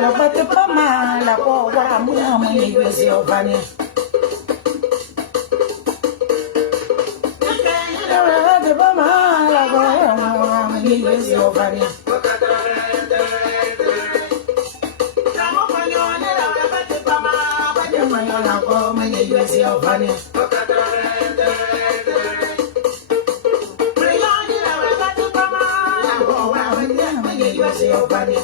la batte pas mal, la quoi, voilà, moi, l'église, Giovanni. La batte pas mal, la quoi, voilà, l'église, Giovanni. Giovanni.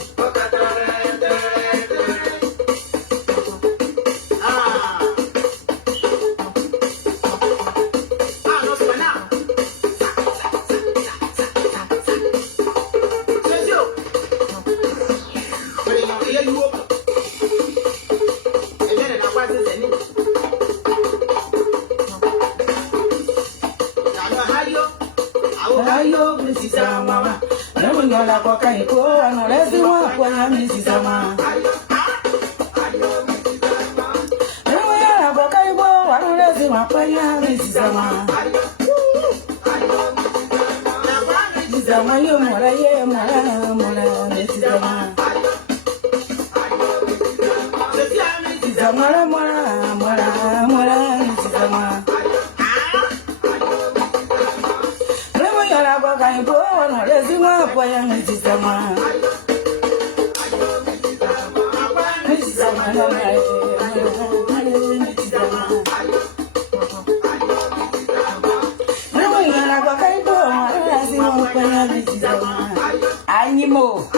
Animaux.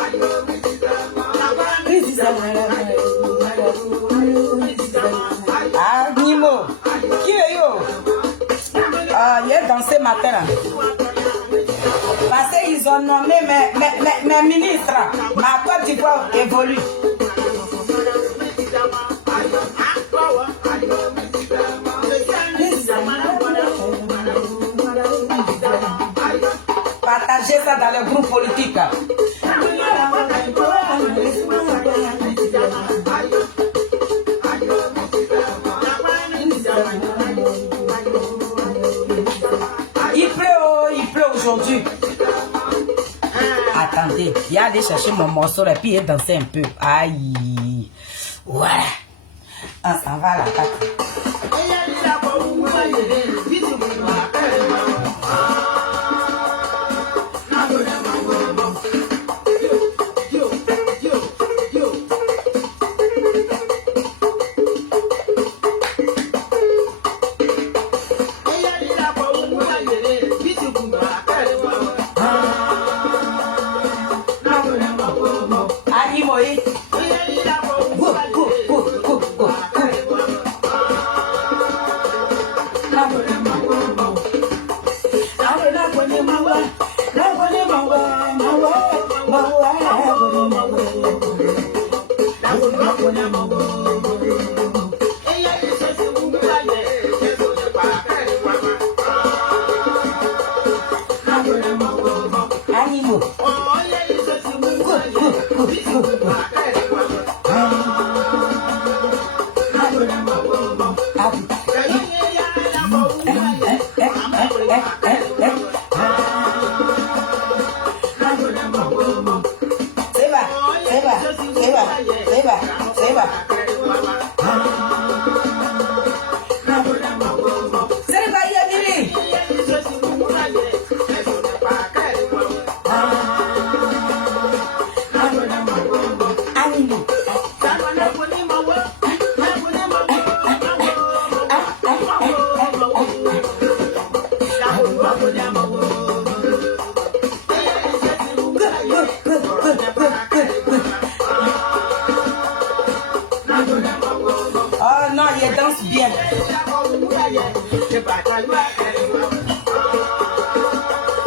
Animaux. Qui est yo? Il est dansé matin. Parce qu'ils ont nommé mes ministres. Ma Côte d'Ivoire évolue. Partagez ça dans le groupe politique. Il pleut aujourd'hui. Attendez, il y a aller chercher mon morceau et puis il danser un peu. Aïe. Voilà. On s'en va là.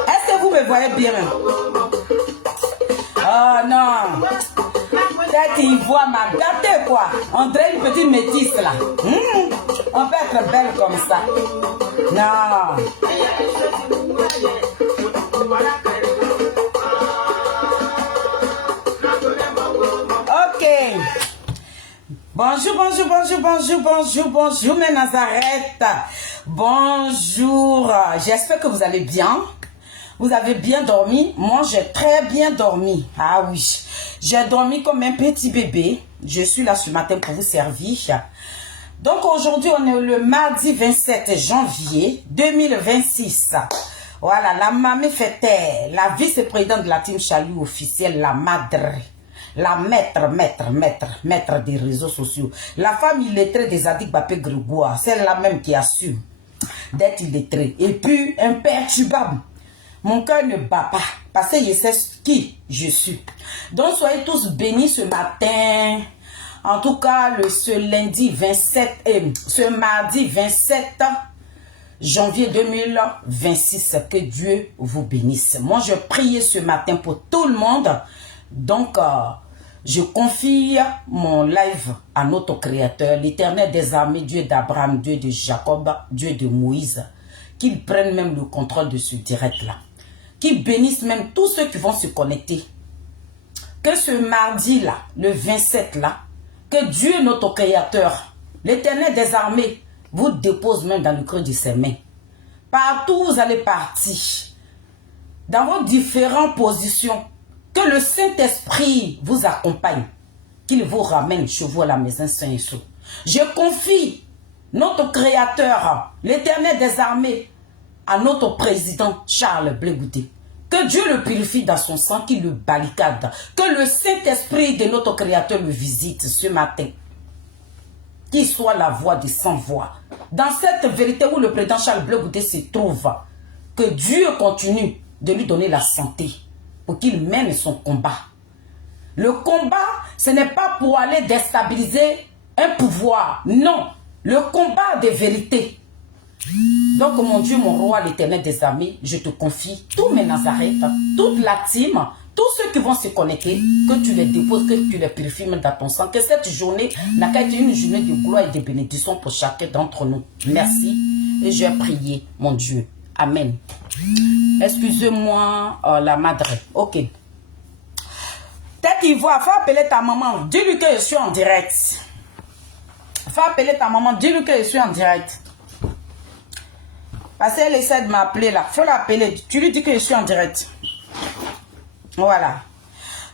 Est-ce que vous me voyez bien? Oh non. Tête ivoire m'a gâté quoi. On dirait une petite métisse là. On peut être belle comme ça. Non. Ok. Bonjour, bonjour, bonjour, bonjour, bonjour, bonjour, mes Nazareth. Bonjour. J'espère que vous allez bien. Vous avez bien dormi? Moi, j'ai très bien dormi. Ah oui, j'ai dormi comme un petit bébé. Je suis là ce matin pour vous servir. Donc aujourd'hui, on est le mardi 27 janvier 2026. Voilà, la mamie fêtait, la vice-présidente de la team Chalut officielle, la madre, la maître des réseaux sociaux, la femme illettrée des Adik Bapé Grégoire, celle-là même qui assume d'être illettrée. Et puis, imperturbable. Mon cœur ne bat pas, parce que je sais qui je suis. Donc, soyez tous bénis ce matin. En tout cas, ce lundi 27, ce mardi 27 janvier 2026, que Dieu vous bénisse. Moi, je priais ce matin pour tout le monde. Donc, je confie mon live à notre Créateur, l'Éternel des armées, Dieu d'Abraham, Dieu de Jacob, Dieu de Moïse, qu'il prenne même le contrôle de ce direct-là. Qu'il bénisse même tous ceux qui vont se connecter. Que ce mardi-là, le 27-là, que Dieu, notre Créateur, l'Éternel des armées, vous dépose même dans le creux de ses mains. Partout où vous allez partir, dans vos différentes positions, que le Saint-Esprit vous accompagne, qu'il vous ramène chez vous à la maison sain et sauf. Je confie notre Créateur, l'Éternel des armées, à notre président Charles Blé Goudé. Que Dieu le purifie dans son sang, qu'il le barricade. Que le Saint-Esprit de notre Créateur le visite ce matin. Qu'il soit la voix des sans-voix. Dans cette vérité où le président Charles Blé Goudé se trouve, que Dieu continue de lui donner la santé pour qu'il mène son combat. Le combat, ce n'est pas pour aller déstabiliser un pouvoir. Non, le combat des vérités. Donc, mon Dieu, mon roi, l'Éternel des armées, je te confie tous mes Nazareth, toute la team, tous ceux qui vont se connecter, que tu les déposes, que tu les purifies même dans ton sang. Que cette journée n'a qu'à être une journée de gloire et de bénédiction pour chacun d'entre nous. Merci. Et j'ai prié, mon Dieu. Amen. Excusez-moi, la madre. Ok. Tête Ivoire, faut appeler ta maman. Dis-lui que je suis en direct. Faut appeler ta maman. Dis-lui que je suis en direct. Parce qu'elle essaie de m'appeler là. Faut l'appeler. Tu lui dis que je suis en direct. Voilà.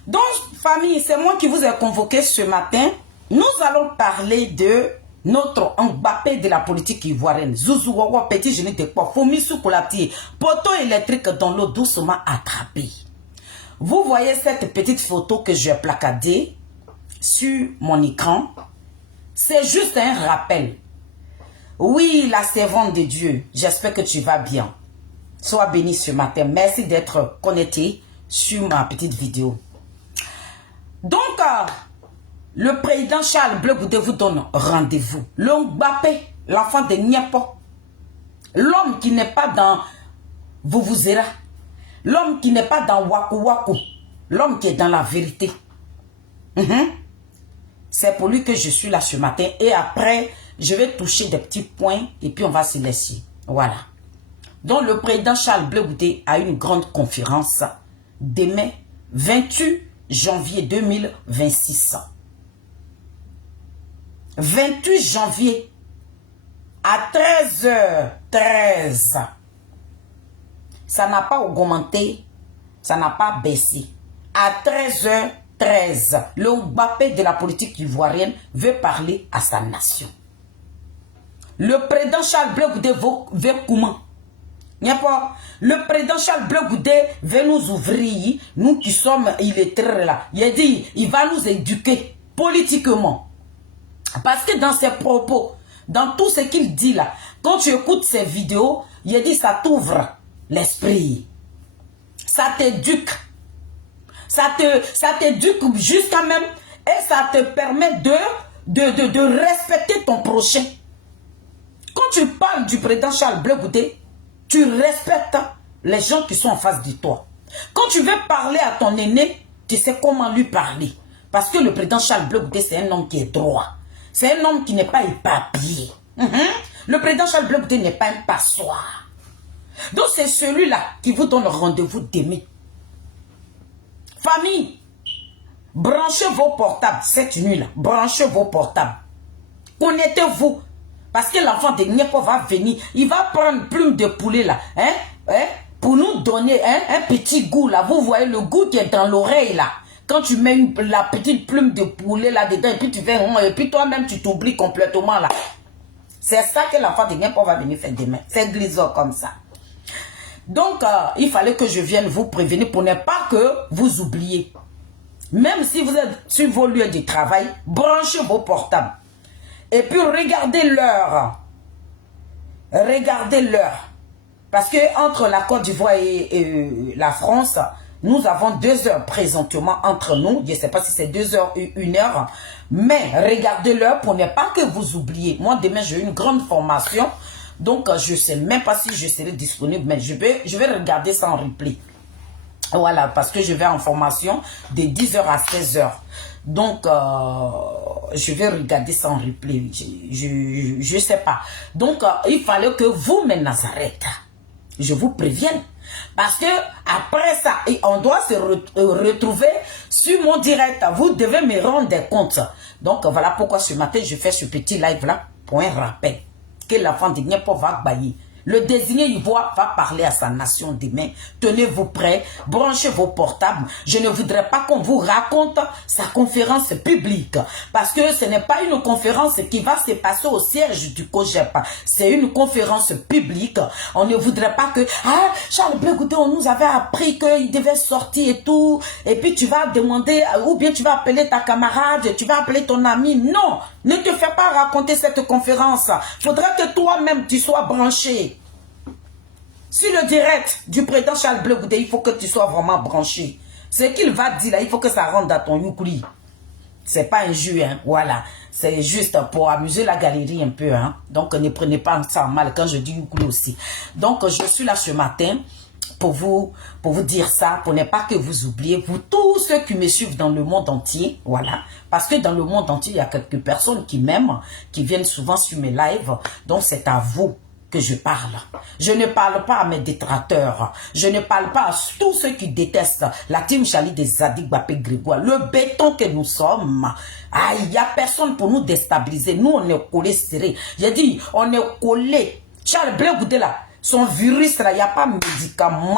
Donc, famille, c'est moi qui vous ai convoqué ce matin. Nous allons parler de notre Mbappé de la politique ivoirienne. Zouzou Wawa, petit génie de quoi. Foumi Soukoulati. Poteau électrique dans l'eau doucement attrapé. Vous voyez cette petite photo que j'ai placardée sur mon écran. C'est juste un rappel. Oui, la servante de Dieu, j'espère que tu vas bien. Sois béni ce matin. Merci d'être connecté sur ma petite vidéo. Donc, le président Charles Blé Goudé vous donne rendez-vous. Le Mbappé, l'enfant de Niapo. L'homme qui n'est pas dans Vuvuzela. L'homme qui n'est pas dans Waku Waku. L'homme qui est dans la vérité. C'est pour lui que je suis là ce matin. Et après, je vais toucher des petits points et puis on va se laisser. Voilà. Donc le président Charles Blé Goudé a une grande conférence demain 28 janvier 2026. 28 janvier à 13h13. Ça n'a pas augmenté, ça n'a pas baissé. À 13h13, le Mbappé de la politique ivoirienne veut parler à sa nation. Le président Charles Blé Goudé veut comment? Le président Charles Blé Goudé veut nous ouvrir, nous qui sommes illettrés là. Il a dit, il va nous éduquer politiquement. Parce que dans ses propos, dans tout ce qu'il dit là, quand tu écoutes ses vidéos, il a dit, ça t'ouvre l'esprit. Ça t'éduque. Ça t'éduque jusqu'à même, et ça te permet de respecter ton prochain. Quand tu parles du président Charles Blé Goudé, tu respectes les gens qui sont en face de toi. Quand tu veux parler à ton aîné, tu sais comment lui parler. Parce que le président Charles Blé Goudé, c'est un homme qui est droit. C'est un homme qui n'est pas éparpillé. Le président Charles Blé Goudé n'est pas un passoire. Donc c'est celui-là qui vous donne rendez-vous demain. Famille, branchez vos portables cette nuit-là. Branchez vos portables. Connectez-vous. Parce que l'enfant de Niapo va venir. Il va prendre plume de poulet là. pour nous donner un petit goût là. Vous voyez le goût qui est dans l'oreille là. Quand tu mets la petite plume de poulet là-dedans et puis tu fais, et puis toi-même tu t'oublies complètement là. C'est ça que l'enfant de Guimpo va venir faire demain. C'est glisant comme ça. Donc, il fallait que je vienne vous prévenir pour ne pas que vous oubliez. Même si vous êtes sur vos lieux de travail, branchez vos portables. Et puis regardez l'heure. Regardez l'heure. Parce que entre la Côte d'Ivoire et la France, nous avons 2 heures présentement entre nous. Je ne sais pas si c'est 2 heures ou 1 heure. Mais regardez l'heure pour ne pas que vous oubliez. Moi, demain, j'ai une grande formation. Donc, je ne sais même pas si je serai disponible. Mais je vais regarder ça en replay. Voilà, parce que je vais en formation de 10h à 16h. Donc, je vais regarder ça en replay. Je ne sais pas. Donc, il fallait que vous, mes Nazareth, je vous prévienne. Parce que après ça, on doit se retrouver sur mon direct. Vous devez me rendre compte. Donc, voilà pourquoi ce matin, je fais ce petit live-là pour un rappel. Que l'enfant de Guimpo va bailler. Le désigné ivoire va parler à sa nation demain. Tenez-vous prêts, branchez vos portables. Je ne voudrais pas qu'on vous raconte sa conférence publique. Parce que ce n'est pas une conférence qui va se passer au siège du COGEP. C'est une conférence publique. On ne voudrait pas que... Ah, Charles Blé Goudé, on nous avait appris qu'il devait sortir et tout. Et puis tu vas demander, ou bien tu vas appeler ta camarade, tu vas appeler ton ami. Non, ne te fais pas raconter cette conférence. Il faudrait que toi-même tu sois branché. Sur le direct du président Charles Blé Goudé, il faut que tu sois vraiment branché. Ce qu'il va dire là, il faut que ça rentre dans ton youkli. C'est pas un jeu, hein, voilà. C'est juste pour amuser la galerie un peu, hein. Donc ne prenez pas ça en mal quand je dis youkli aussi. Donc je suis là ce matin pour vous dire ça, pour ne pas que vous oubliez, vous tous ceux qui me suivent dans le monde entier, voilà. Parce que dans le monde entier, il y a quelques personnes qui m'aiment, qui viennent souvent sur mes lives. Donc c'est à vous que je parle. Je ne parle pas à mes détracteurs. Je ne parle pas à tous ceux qui détestent la team Chali des Zadig Bapé Grégoire. Le béton que nous sommes. Ah, il n'y a personne pour nous déstabiliser. Nous, on est collés serrés. J'ai dit, on est collés. Charles Blé Goudé là, son virus là, il n'y a pas de médicament.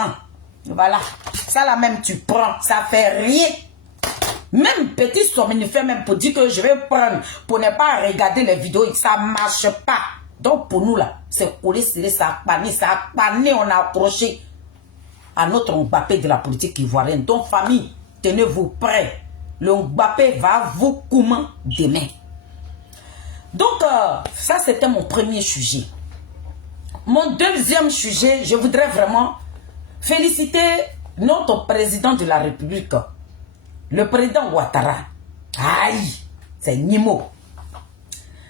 Voilà. Ça là même, tu prends. Ça fait rien. Même petit somnifère, même pour dire que je vais prendre, pour ne pas regarder les vidéos, ça ne marche pas. Donc pour nous là, c'est collé, ça a pané, on a accroché à notre Mbappé de la politique ivoirienne. Donc famille, tenez-vous prêts. Le Mbappé va vous comment demain. Donc ça c'était mon premier sujet. Mon deuxième sujet, je voudrais vraiment féliciter notre président de la République, le président Ouattara. Aïe, c'est Nimo.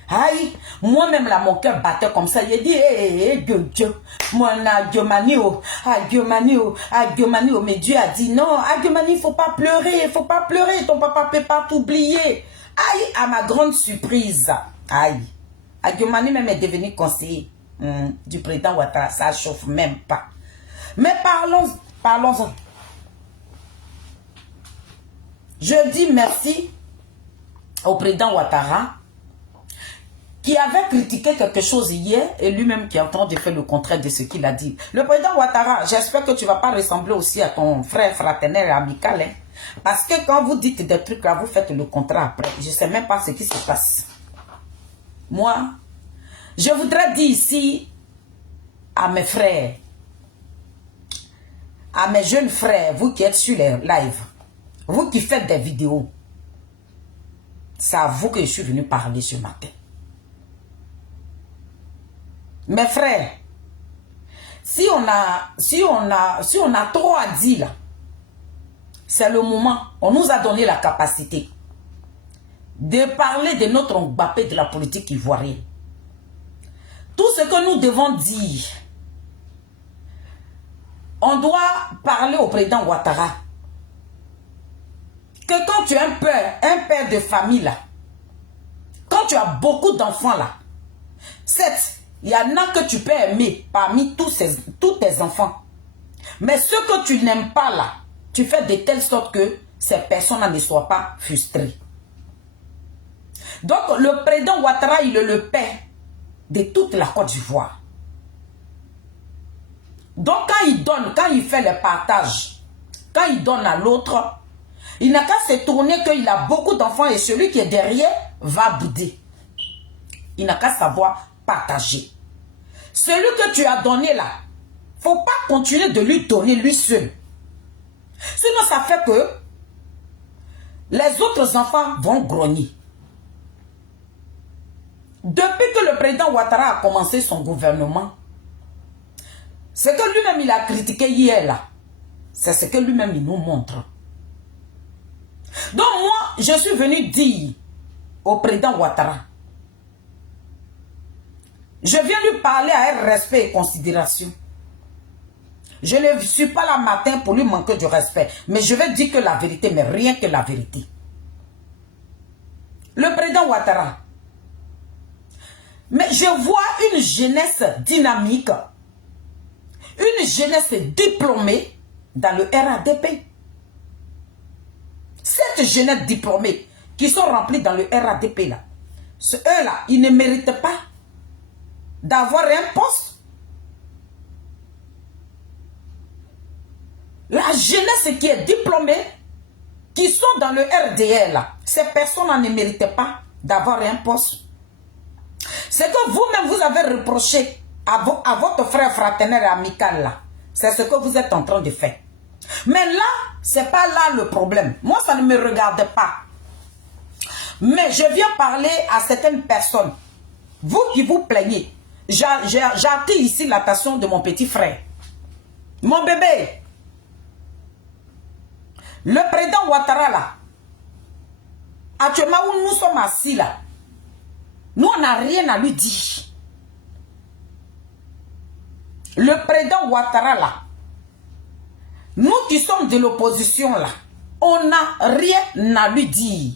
Aïe, moi-même là, mon cœur battait comme ça. J'ai dit, hé, Dieu, moi, Diomani, mais Dieu a dit, non, Diomani, il ne faut pas pleurer, ton papa ne peut pas t'oublier. Aïe, à ma grande surprise, aïe, Diomani même est devenu conseiller du président Ouattara, ça ne chauffe même pas. Mais parlons-en. Je dis merci au président Ouattara, qui avait critiqué quelque chose hier et lui-même qui est en train de faire le contraire de ce qu'il a dit. Le président Ouattara, j'espère que tu ne vas pas ressembler aussi à ton frère fraternel et amical. Hein? Parce que quand vous dites des trucs là, vous faites le contraire après. Je ne sais même pas ce qui se passe. Moi, je voudrais dire ici à mes frères, à mes jeunes frères, vous qui êtes sur les lives, vous qui faites des vidéos, c'est à vous que je suis venu parler ce matin. Mes frères, si on a trop à dire là, c'est le moment. On nous a donné la capacité de parler de notre Mbappé de la politique ivoirienne. Tout ce que nous devons dire, on doit parler au président Ouattara. Que quand tu es un père de famille là, quand tu as beaucoup d'enfants là, certes, il y en a que tu peux aimer parmi tous tes enfants. Mais ceux que tu n'aimes pas là, tu fais de telle sorte que ces personnes ne soient pas frustrées. Donc le président Ouattara, il est le père de toute la Côte d'Ivoire. Donc quand il donne, quand il fait le partage, quand il donne à l'autre, il n'a qu'à se tourner qu'il a beaucoup d'enfants et celui qui est derrière va bouder. Il n'a qu'à savoir partager. Celui que tu as donné là, il ne faut pas continuer de lui donner lui seul. Sinon ça fait que les autres enfants vont grogner. Depuis que le président Ouattara a commencé son gouvernement, ce que lui-même il a critiqué hier là, c'est ce que lui-même il nous montre. Donc moi, je suis venu dire au président Ouattara, je viens lui parler avec respect et considération. Je ne suis pas là matin pour lui manquer de respect, mais je vais dire que la vérité, mais rien que la vérité. Le président Ouattara, mais je vois une jeunesse dynamique, une jeunesse diplômée dans le RADP. Cette jeunesse diplômée qui sont remplis dans le RADP là, eux-là, ils ne méritent pas d'avoir un poste. La jeunesse qui est diplômée, qui sont dans le RDL là, ces personnes ne méritent pas d'avoir un poste. C'est que vous-même vous avez reproché à votre frère fraternel et amical là. C'est ce que vous êtes en train de faire. Mais là, c'est pas là le problème. Moi, ça ne me regarde pas. Mais je viens parler à certaines personnes. Vous qui vous plaignez, j'attire ici l'attention de mon petit frère. Mon bébé. Le président Ouattara là, actuellement où nous sommes assis là, nous on n'a rien à lui dire. Le président Ouattara là, nous qui sommes de l'opposition là, on n'a rien à lui dire.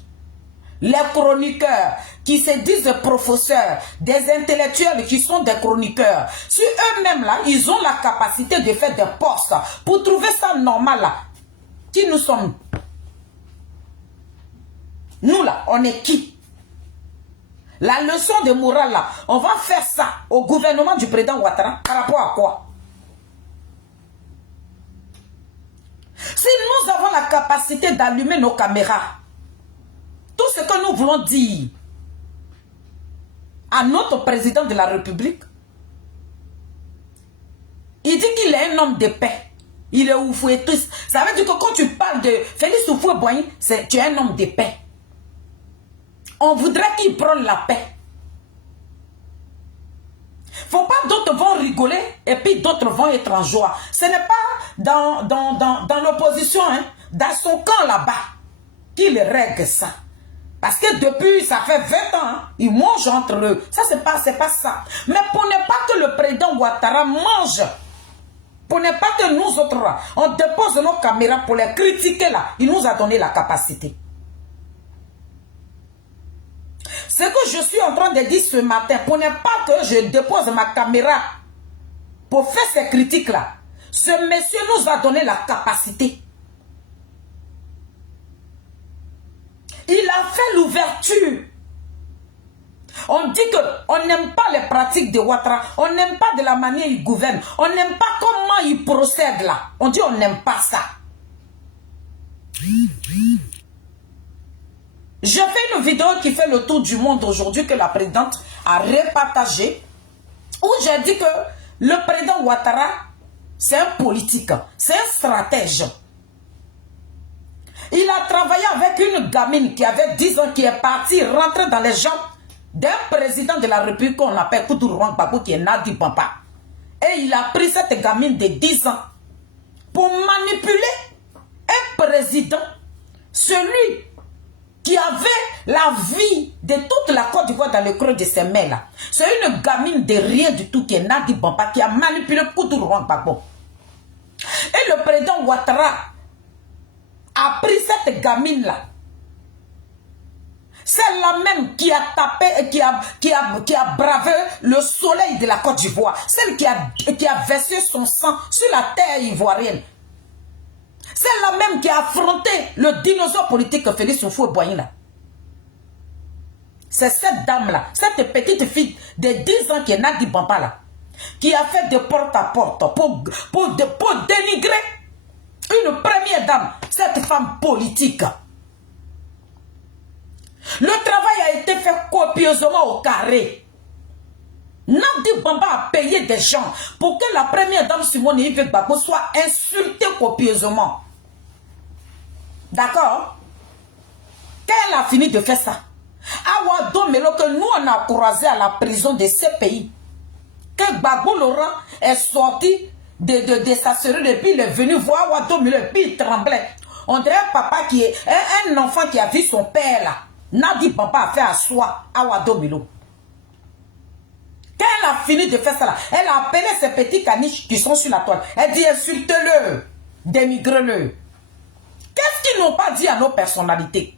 Les chroniqueurs qui se disent professeurs, des intellectuels qui sont des chroniqueurs, si eux-mêmes là, ils ont la capacité de faire des postes pour trouver ça normal là, qui nous sommes? Nous là, on est qui? La leçon de morale là, on va faire ça au gouvernement du président Ouattara par rapport à quoi? Si nous avons la capacité d'allumer nos caméras, tout ce que nous voulons dire à notre président de la République, il dit qu'il est un homme de paix. Il est oufouetiste. Ça veut dire que quand tu parles de Félix Houphouët-Boigny, tu es un homme de paix. On voudrait qu'il prenne la paix. Faut pas d'autres vont rigoler et puis d'autres vont être en joie. Ce n'est pas dans l'opposition, hein, dans son camp là-bas, qu'il règle ça. Parce que depuis, ça fait 20 ans, hein, ils mangent entre eux. Ça, c'est pas ça. Mais pour ne pas que le président Ouattara mange, pour ne pas que nous autres, on dépose nos caméras pour les critiquer là, il nous a donné la capacité. Ce que je suis en train de dire ce matin, pour ne pas que je dépose ma caméra pour faire ces critiques là, ce monsieur nous a donné la capacité. Il a fait l'ouverture. On dit qu'on n'aime pas les pratiques de Ouattara. On n'aime pas de la manière il gouverne. On n'aime pas comment il procède là. On dit on n'aime pas ça. Je fais une vidéo qui fait le tour du monde aujourd'hui que la présidente a repartagée. Où j'ai dit que le président Ouattara, c'est un politique. C'est un stratège. Il a travaillé avec une gamine qui avait 10 ans, qui est partie rentrer dans les jambes d'un président de la République qu'on appelle Koutourou Gbagbo, qui est Nadi Bamba. Et il a pris cette gamine de 10 ans pour manipuler un président, celui qui avait la vie de toute la Côte d'Ivoire dans le creux de ses mains là. C'est une gamine de rien du tout qui est Nadi Bamba, qui a manipulé Koutourou Gbagbo. Et le président Ouattara a pris cette gamine là. C'est la même qui a tapé et qui a bravé le soleil de la Côte d'Ivoire. Celle qui a versé son sang sur la terre ivoirienne. C'est la même qui a affronté le dinosaure politique Félix Houphouët-Boigny là. C'est cette dame là, cette petite fille de 10 ans qui est Nadi Bamba là. qui a fait de porte à porte pour dénigrer une première dame, cette femme politique. Le travail a été fait copieusement au carré. Nadi Bamba a payé des gens pour que la première dame Simone Yves Gbagbo soit insultée copieusement. D'accord? Qu'elle a fini de faire ça. Awa Domelo que nous on a croisé à la prison de ces pays. Que Gbagbo Laurent est sorti de sa cellule et puis il est venu voir Awa Domelo et puis il tremblait. On dirait un papa qui est un enfant qui a vu son père là. Nadi Bamba a fait asseoir Awa Domelo. Quand elle a fini de faire ça là, elle a appelé ces petits caniches qui sont sur la toile. Elle dit insulte-le, dénigre-le. Qu'est-ce qu'ils n'ont pas dit à nos personnalités?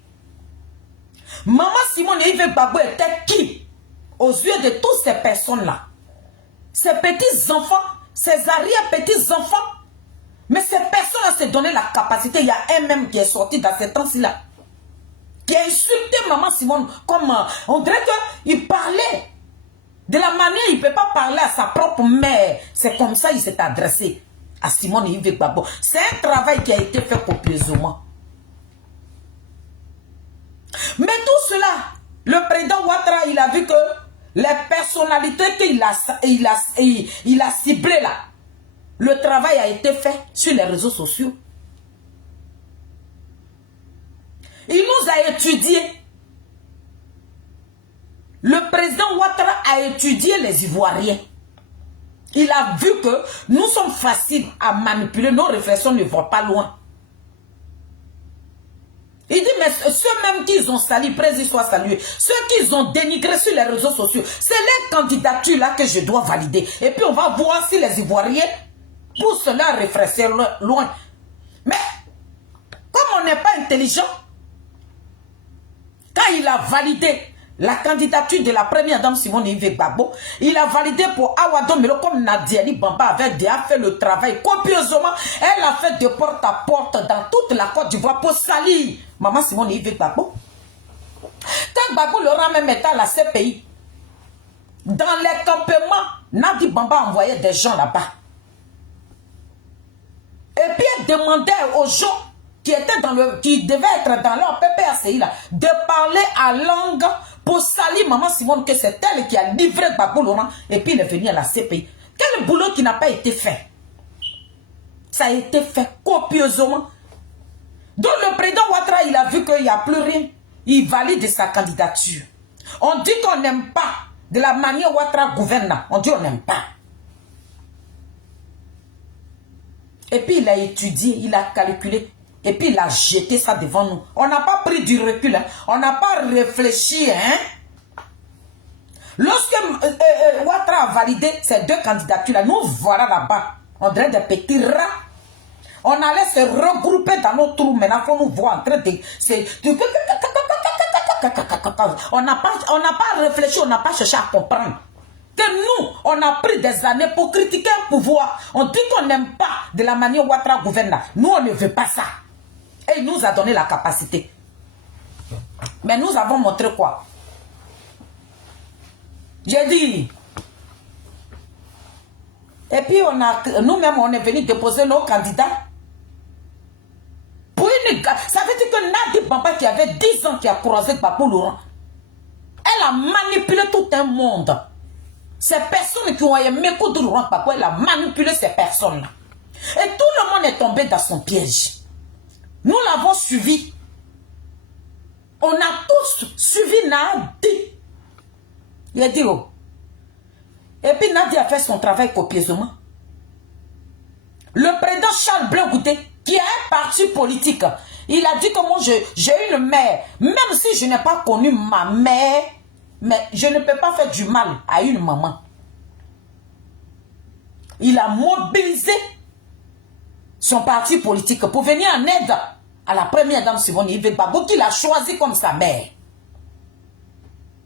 Maman Simone Yves Gbagbo était qui aux yeux de toutes ces personnes-là? Ces petits-enfants, ces arrière-petits-enfants. Mais ces personnes-là se donnaient la capacité. Il y a un même qui est sorti dans ces temps-ci-là, qui a insulté Maman Simone comme on dirait qu'il parlait. De la manière, il ne peut pas parler à sa propre mère. C'est comme ça qu'il s'est adressé à Simone Yves Gbagbo. C'est un travail qui a été fait copieusement. Mais tout cela, le président Ouattara, il a vu que les personnalités qu'il a ciblées là, le travail a été fait sur les réseaux sociaux. Il nous a étudiés. Le président Ouattara a étudié les Ivoiriens. Il a vu que nous sommes faciles à manipuler, nos réflexions ne vont pas loin. Il dit, mais ceux-mêmes qu'ils ont sali, président soit salué, ceux qu'ils ont dénigrés sur les réseaux sociaux, c'est les candidatures là que je dois valider. Et puis on va voir si les Ivoiriens poussent leur réflexion loin. Mais, comme on n'est pas intelligent, quand il a validé la candidature de la première dame Simone Yves Gbagbo, il a validé pour Awa Domelo comme Nadiali Bamba avait déjà fait le travail copieusement. Elle a fait de porte à porte dans toute la Côte d'Ivoire pour salir Maman Simone Yves Gbagbo. Quand Gbagbo Laurent même était à la CPI, dans les campements, Nadi Bamba envoyait des gens là-bas. Et puis elle demandait aux gens qui devaient être dans leur PPACI là, de parler à langue pour salir Maman Simone, que c'est elle qui a livré Gbagbo Laurent et puis il est venu à la CPI. Quel boulot qui n'a pas été fait? Ça a été fait copieusement. Donc le président Ouattara, il a vu qu'il n'y a plus rien. Il valide sa candidature. On dit qu'on n'aime pas de la manière Ouattara gouverne. On dit qu'on n'aime pas. Et puis il a étudié, il a calculé. Et puis il a jeté ça devant nous. On n'a pas pris du recul. Hein. On n'a pas réfléchi. Hein. Lorsque Ouattara a validé ces deux candidatures-là, nous voilà là-bas. On dirait des petits rats. On allait se regrouper dans nos trous. Maintenant, il faut nous voir en train de... On n'a pas réfléchi, on n'a pas cherché à comprendre. Que nous, on a pris des années pour critiquer un pouvoir. On dit qu'on n'aime pas de la manière Ouattara gouverne. Nous, on ne veut pas ça. Et il nous a donné la capacité. Mais nous avons montré quoi? J'ai dit. Et puis, nous-mêmes, on est venu déposer nos candidats. Pour une... Ça veut dire que Nadi Bamba, qui avait 10 ans, qui a croisé Gbagbo Laurent, elle a manipulé tout un monde. Ces personnes qui ont aimé Laurent Gbagbo, elle a manipulé ces personnes-là. Et tout le monde est tombé dans son piège. Nous l'avons suivi. On a tous suivi Nadi. Il a dit, oh. Et puis Nadi a fait son travail copieusement. Le président Charles Blé Goudé, qui a un parti politique, il a dit que moi j'ai une mère. Même si je n'ai pas connu ma mère, mais je ne peux pas faire du mal à une maman. Il a mobilisé son parti politique pour venir en aide à la première dame Simone Yves Gbagbo, qu'il a choisi comme sa mère.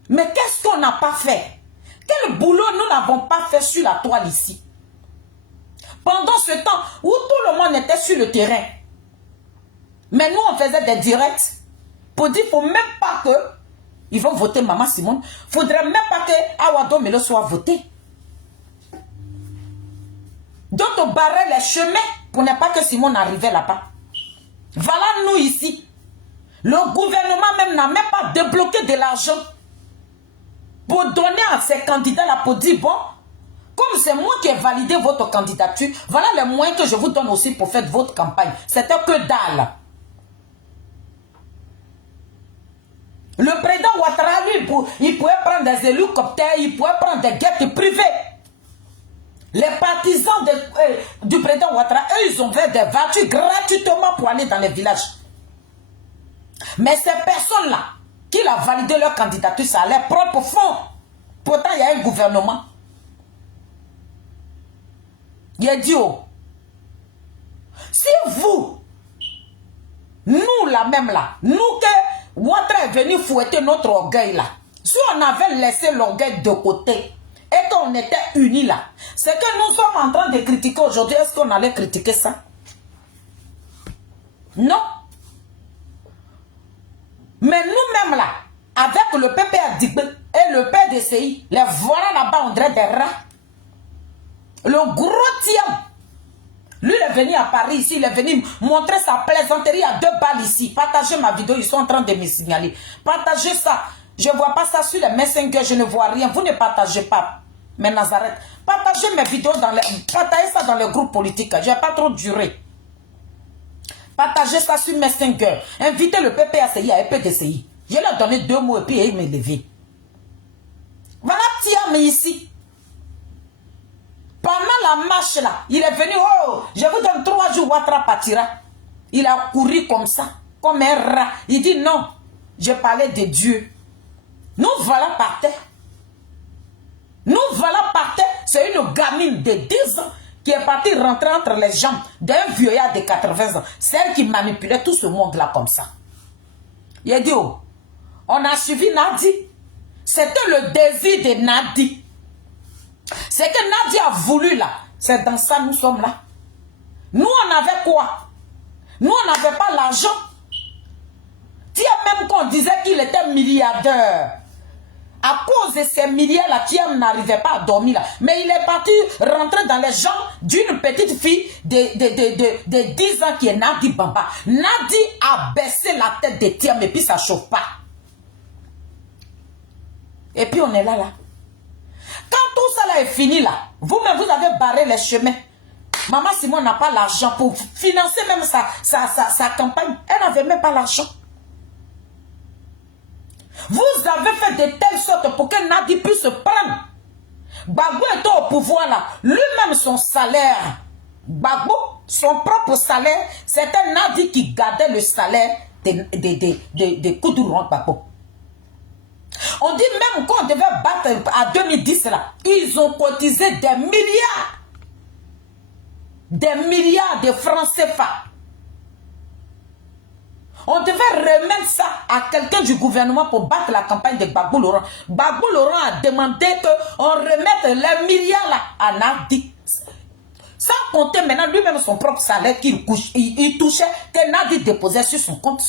Mais qu'est-ce qu'on n'a pas fait? Quel boulot nous n'avons pas fait sur la toile ici? Pendant ce temps où tout le monde était sur le terrain. Mais nous, on faisait des directs pour dire qu'il ne faut même pas que ils vont voter Maman Simone. Il ne faudrait même pas que Awa Domelo soit voté. d'autres barraient les chemins pour ne pas que Simon n'arrivait là-bas. Voilà nous ici. Le gouvernement même n'a même pas débloqué de l'argent pour donner à ces candidats-là pour dire, bon, comme c'est moi qui ai validé votre candidature, voilà les moyens que je vous donne aussi pour faire votre campagne. C'était que dalle. Le président Ouattara, lui, il pouvait prendre des hélicoptères, il pouvait prendre des guettes privées. Les partisans du président Ouattara, eux, ils ont fait des voitures gratuitement pour aller dans les villages. Mais ces personnes-là, qui ont validé leur candidature, ça a leur propre fonds. Pourtant, il y a un gouvernement. Il a dit, oh, si vous, nous là même là, nous que Ouattara est venu fouetter notre orgueil là, si on avait laissé l'orgueil de côté et qu'on était unis là, c'est que nous sommes en train de critiquer aujourd'hui. Est-ce qu'on allait critiquer ça? Non. Mais nous-mêmes là, avec le PPA Dibé et le PDCI, les voilà là-bas, on dirait des rats. Le gros Tiam, lui il est venu à Paris ici, il est venu montrer sa plaisanterie à 2 balles ici. Partagez ma vidéo, ils sont en train de me signaler. Partagez ça. Je ne vois pas ça sur les Messenger, je ne vois rien. Vous ne partagez pas. Mais Nazareth, partagez mes vidéos, partagez ça dans les groupes politiques. Je n'ai pas trop duré. Partagez ça sur Messenger. Invitez le PPACI et PDCI. Je lui ai donné 2 mots et puis il m'a levé. Voilà Tiam ici. Pendant la marche là, il est venu, oh, je vous donne 3 jours, Ouattara partira. Il a couru comme ça, comme un rat. Il dit non, je parlais de Dieu. Nous voilà par terre. Nous voilà par terre. C'est une gamine de 10 ans qui est partie rentrer entre les jambes d'un vieillard de 80 ans. Celle qui manipulait tout ce monde-là comme ça. Il a dit, oh, on a suivi Nadi. C'était le désir de Nadi. C'est que Nadi a voulu là. C'est dans ça nous sommes là. Nous on avait quoi? Nous on n'avait pas l'argent. Tiens même qu'on disait qu'il était milliardaire. À cause de ces milliards là, Tiens n'arrivait pas à dormir là. Mais il est parti rentrer dans les jambes d'une petite fille de 10 ans qui est Nadi Bamba. Nadi a baissé la tête de Tiens et puis ça chauffe pas. Et puis on est là. Quand tout ça là est fini là, vous-même vous avez barré les chemins. Maman Simon n'a pas l'argent pour financer même sa campagne. Elle n'avait même pas l'argent. Vous avez fait de telle sorte pour que Nadi puisse se prendre. Gbagbo était au pouvoir là. Lui-même son salaire. Gbagbo, son propre salaire, c'était Nadi qui gardait le salaire de Koudouro Gbagbo. On dit même qu'on devait battre à 2010 là, ils ont cotisé des milliards de francs CFA. On devait remettre ça à quelqu'un du gouvernement pour battre la campagne de Gbagbo Laurent. Gbagbo Laurent a demandé qu'on remette les milliards là à Nadi. Sans compter maintenant lui-même son propre salaire qu'il touchait, que Nadi déposait sur son compte.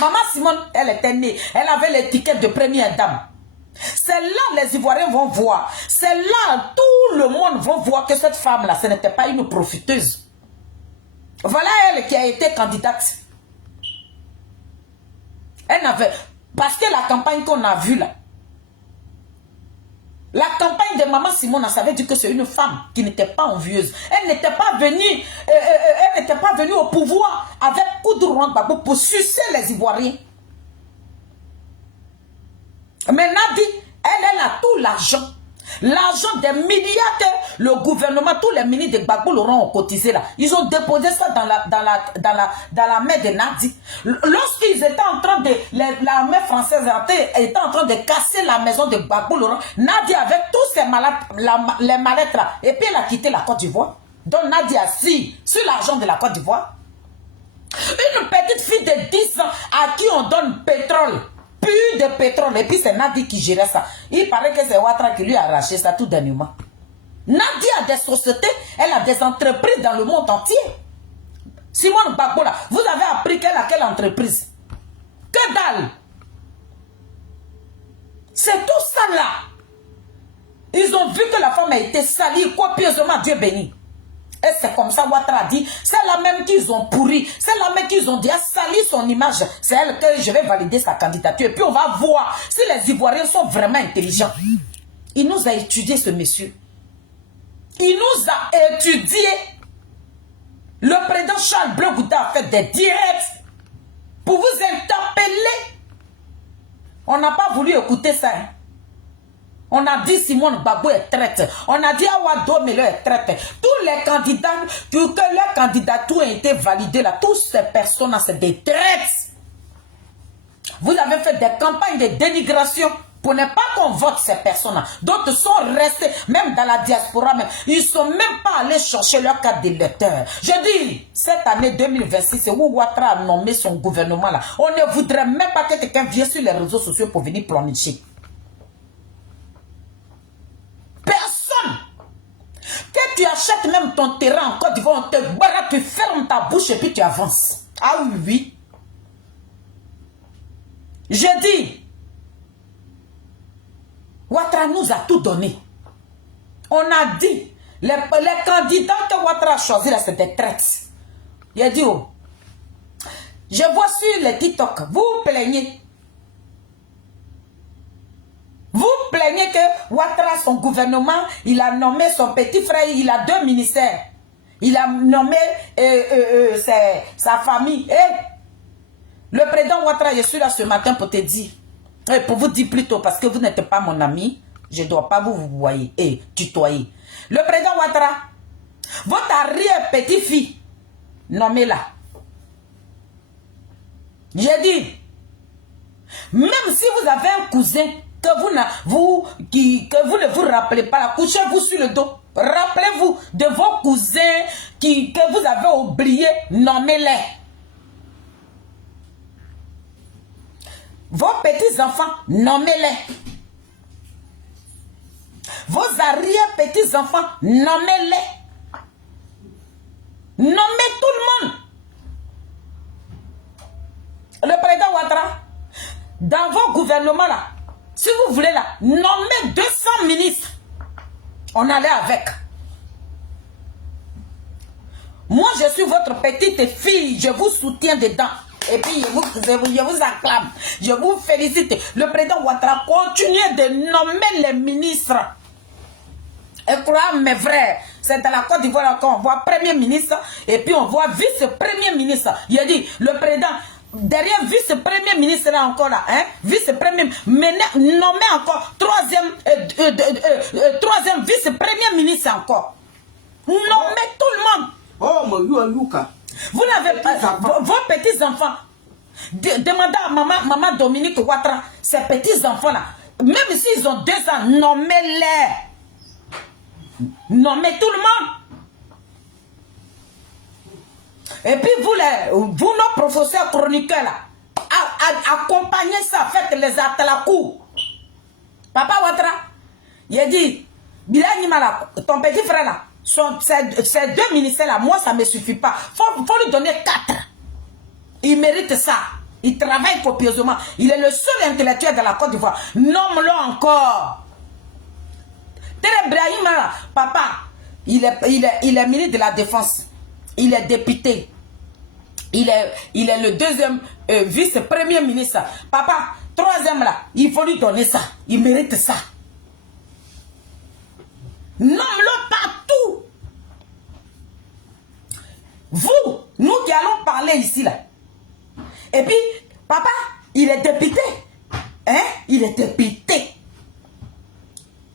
Maman Simone, elle était née, elle avait l'étiquette de première dame. C'est là les Ivoiriens vont voir. C'est là tout le monde va voir que cette femme-là, ce n'était pas une profiteuse. Voilà elle qui a été candidate. Elle n'avait... Parce que la campagne qu'on a vue là, la campagne de Maman Simone, ça veut dire que c'est une femme qui n'était pas envieuse. Elle n'était pas venue au pouvoir avec Koudouro Gbagbo pour sucer les Ivoiriens. Mais Nadi, elle a tout l'argent. L'argent des milliards que le gouvernement, tous les ministres de Gbagbo Laurent ont cotisé là. Ils ont déposé ça dans la main de Nadi. Lorsqu'ils étaient en train de... L'armée française était en train de casser la maison de Gbagbo Laurent. Nadi avec tous ces les mallettes là. Et puis elle a quitté la Côte d'Ivoire. Donc Nadi a assis sur l'argent de la Côte d'Ivoire. Une petite fille de 10 ans à qui on donne pétrole. Plus de pétrole. Et puis c'est Nadi qui gérait ça. Il paraît que c'est Ouattara qui lui a arraché ça tout dernièrement. Nadi a des sociétés, elle a des entreprises dans le monde entier. Simone Gbagbo là, vous avez appris qu'elle a quelle entreprise? Que dalle! C'est tout ça là. Ils ont vu que la femme a été salie copieusement, Dieu béni. Et c'est comme ça, Ouattara a dit, c'est la même qu'ils ont pourri, c'est la même qu'ils ont déjà sali son image. C'est elle que je vais valider sa candidature. Et puis on va voir si les Ivoiriens sont vraiment intelligents. Il nous a étudié, ce monsieur. Il nous a étudié. Le président Charles Blé Gouda a fait des directs pour vous interpeller. On n'a pas voulu écouter ça. Hein. On a dit Simone Gbagbo est traite. On a dit Awa Domelo est traite. Tous les candidats, que leur candidature a été validée là, toutes ces personnes-là, c'est des traites. Vous avez fait des campagnes de dénigration pour ne pas qu'on vote ces personnes-là. D'autres sont restés, même dans la diaspora, même. Ils ne sont même pas allés chercher leur carte d'électeur. Je dis, cette année 2026, c'est où Ouattara a nommé son gouvernement là. On ne voudrait même pas que quelqu'un vienne sur les réseaux sociaux pour venir planifier. Que tu achètes même ton terrain en Côte d'Ivoire, on te barre, tu fermes ta bouche et puis tu avances. Ah oui, oui. Je dis, Ouattara nous a tout donné. On a dit, les candidats que Ouattara a choisis là, c'est des traites. Il a dit, oh, je vois sur les TikTok, vous plaignez. Vous plaignez que Ouattara, son gouvernement, il a nommé son petit frère, il a 2 ministères. Il a nommé sa famille. Le président Ouattara, je suis là ce matin pour te dire, pour vous dire plutôt, parce que vous n'êtes pas mon ami, je ne dois pas vous voyer et tutoyer. Le président Ouattara, votre arrière-petite-fille, nommez-la. J'ai dit, même si vous avez un cousin, que vous ne vous rappelez pas, couchez-vous sur le dos. Rappelez-vous de vos cousins que vous avez oubliés, nommez-les. Vos petits-enfants, nommez-les. Vos arrière-petits-enfants, nommez-les. Nommez tout le monde. Le président Ouattara, dans vos gouvernements là, si vous voulez là, nommer 200 ministres, on allait avec. Moi, je suis votre petite fille, je vous soutiens dedans. Et puis, je vous acclame, je vous félicite. Le président Ouattara continue de nommer les ministres. Et croyez mes frères, c'est dans la Côte d'Ivoire qu'on voit premier ministre et puis on voit vice-premier ministre. Il a dit, le président... Derrière vice-premier ministre là encore là, hein, vice-premier, nommé encore troisième vice-premier ministre encore. Nommez tout le monde. Oh, vous n'avez pas vos petits-enfants. Demandez à maman Dominique Ouattara, ces petits-enfants là, même s'ils ont 2 ans, nommez-les. Nommez tout le monde. Et puis vous nos professeurs chroniqueurs là, accompagnez ça, faites les atalakou. Papa Ouattara, il a dit, Bilal Nimala, ton petit frère là, ces 2 ministères là, moi ça ne me suffit pas. Faut lui donner 4. Il mérite ça. Il travaille copieusement. Il est le seul intellectuel de la Côte d'Ivoire. Nomme-le encore. Tere Brahima là, papa, il est ministre de la Défense. Il est député. Il est le 2e vice-premier ministre. Papa, 3e là, il faut lui donner ça. Il mérite ça. Nomme-le partout. Vous, nous qui allons parler ici là. Et puis, papa, il est député. Hein? Il est député.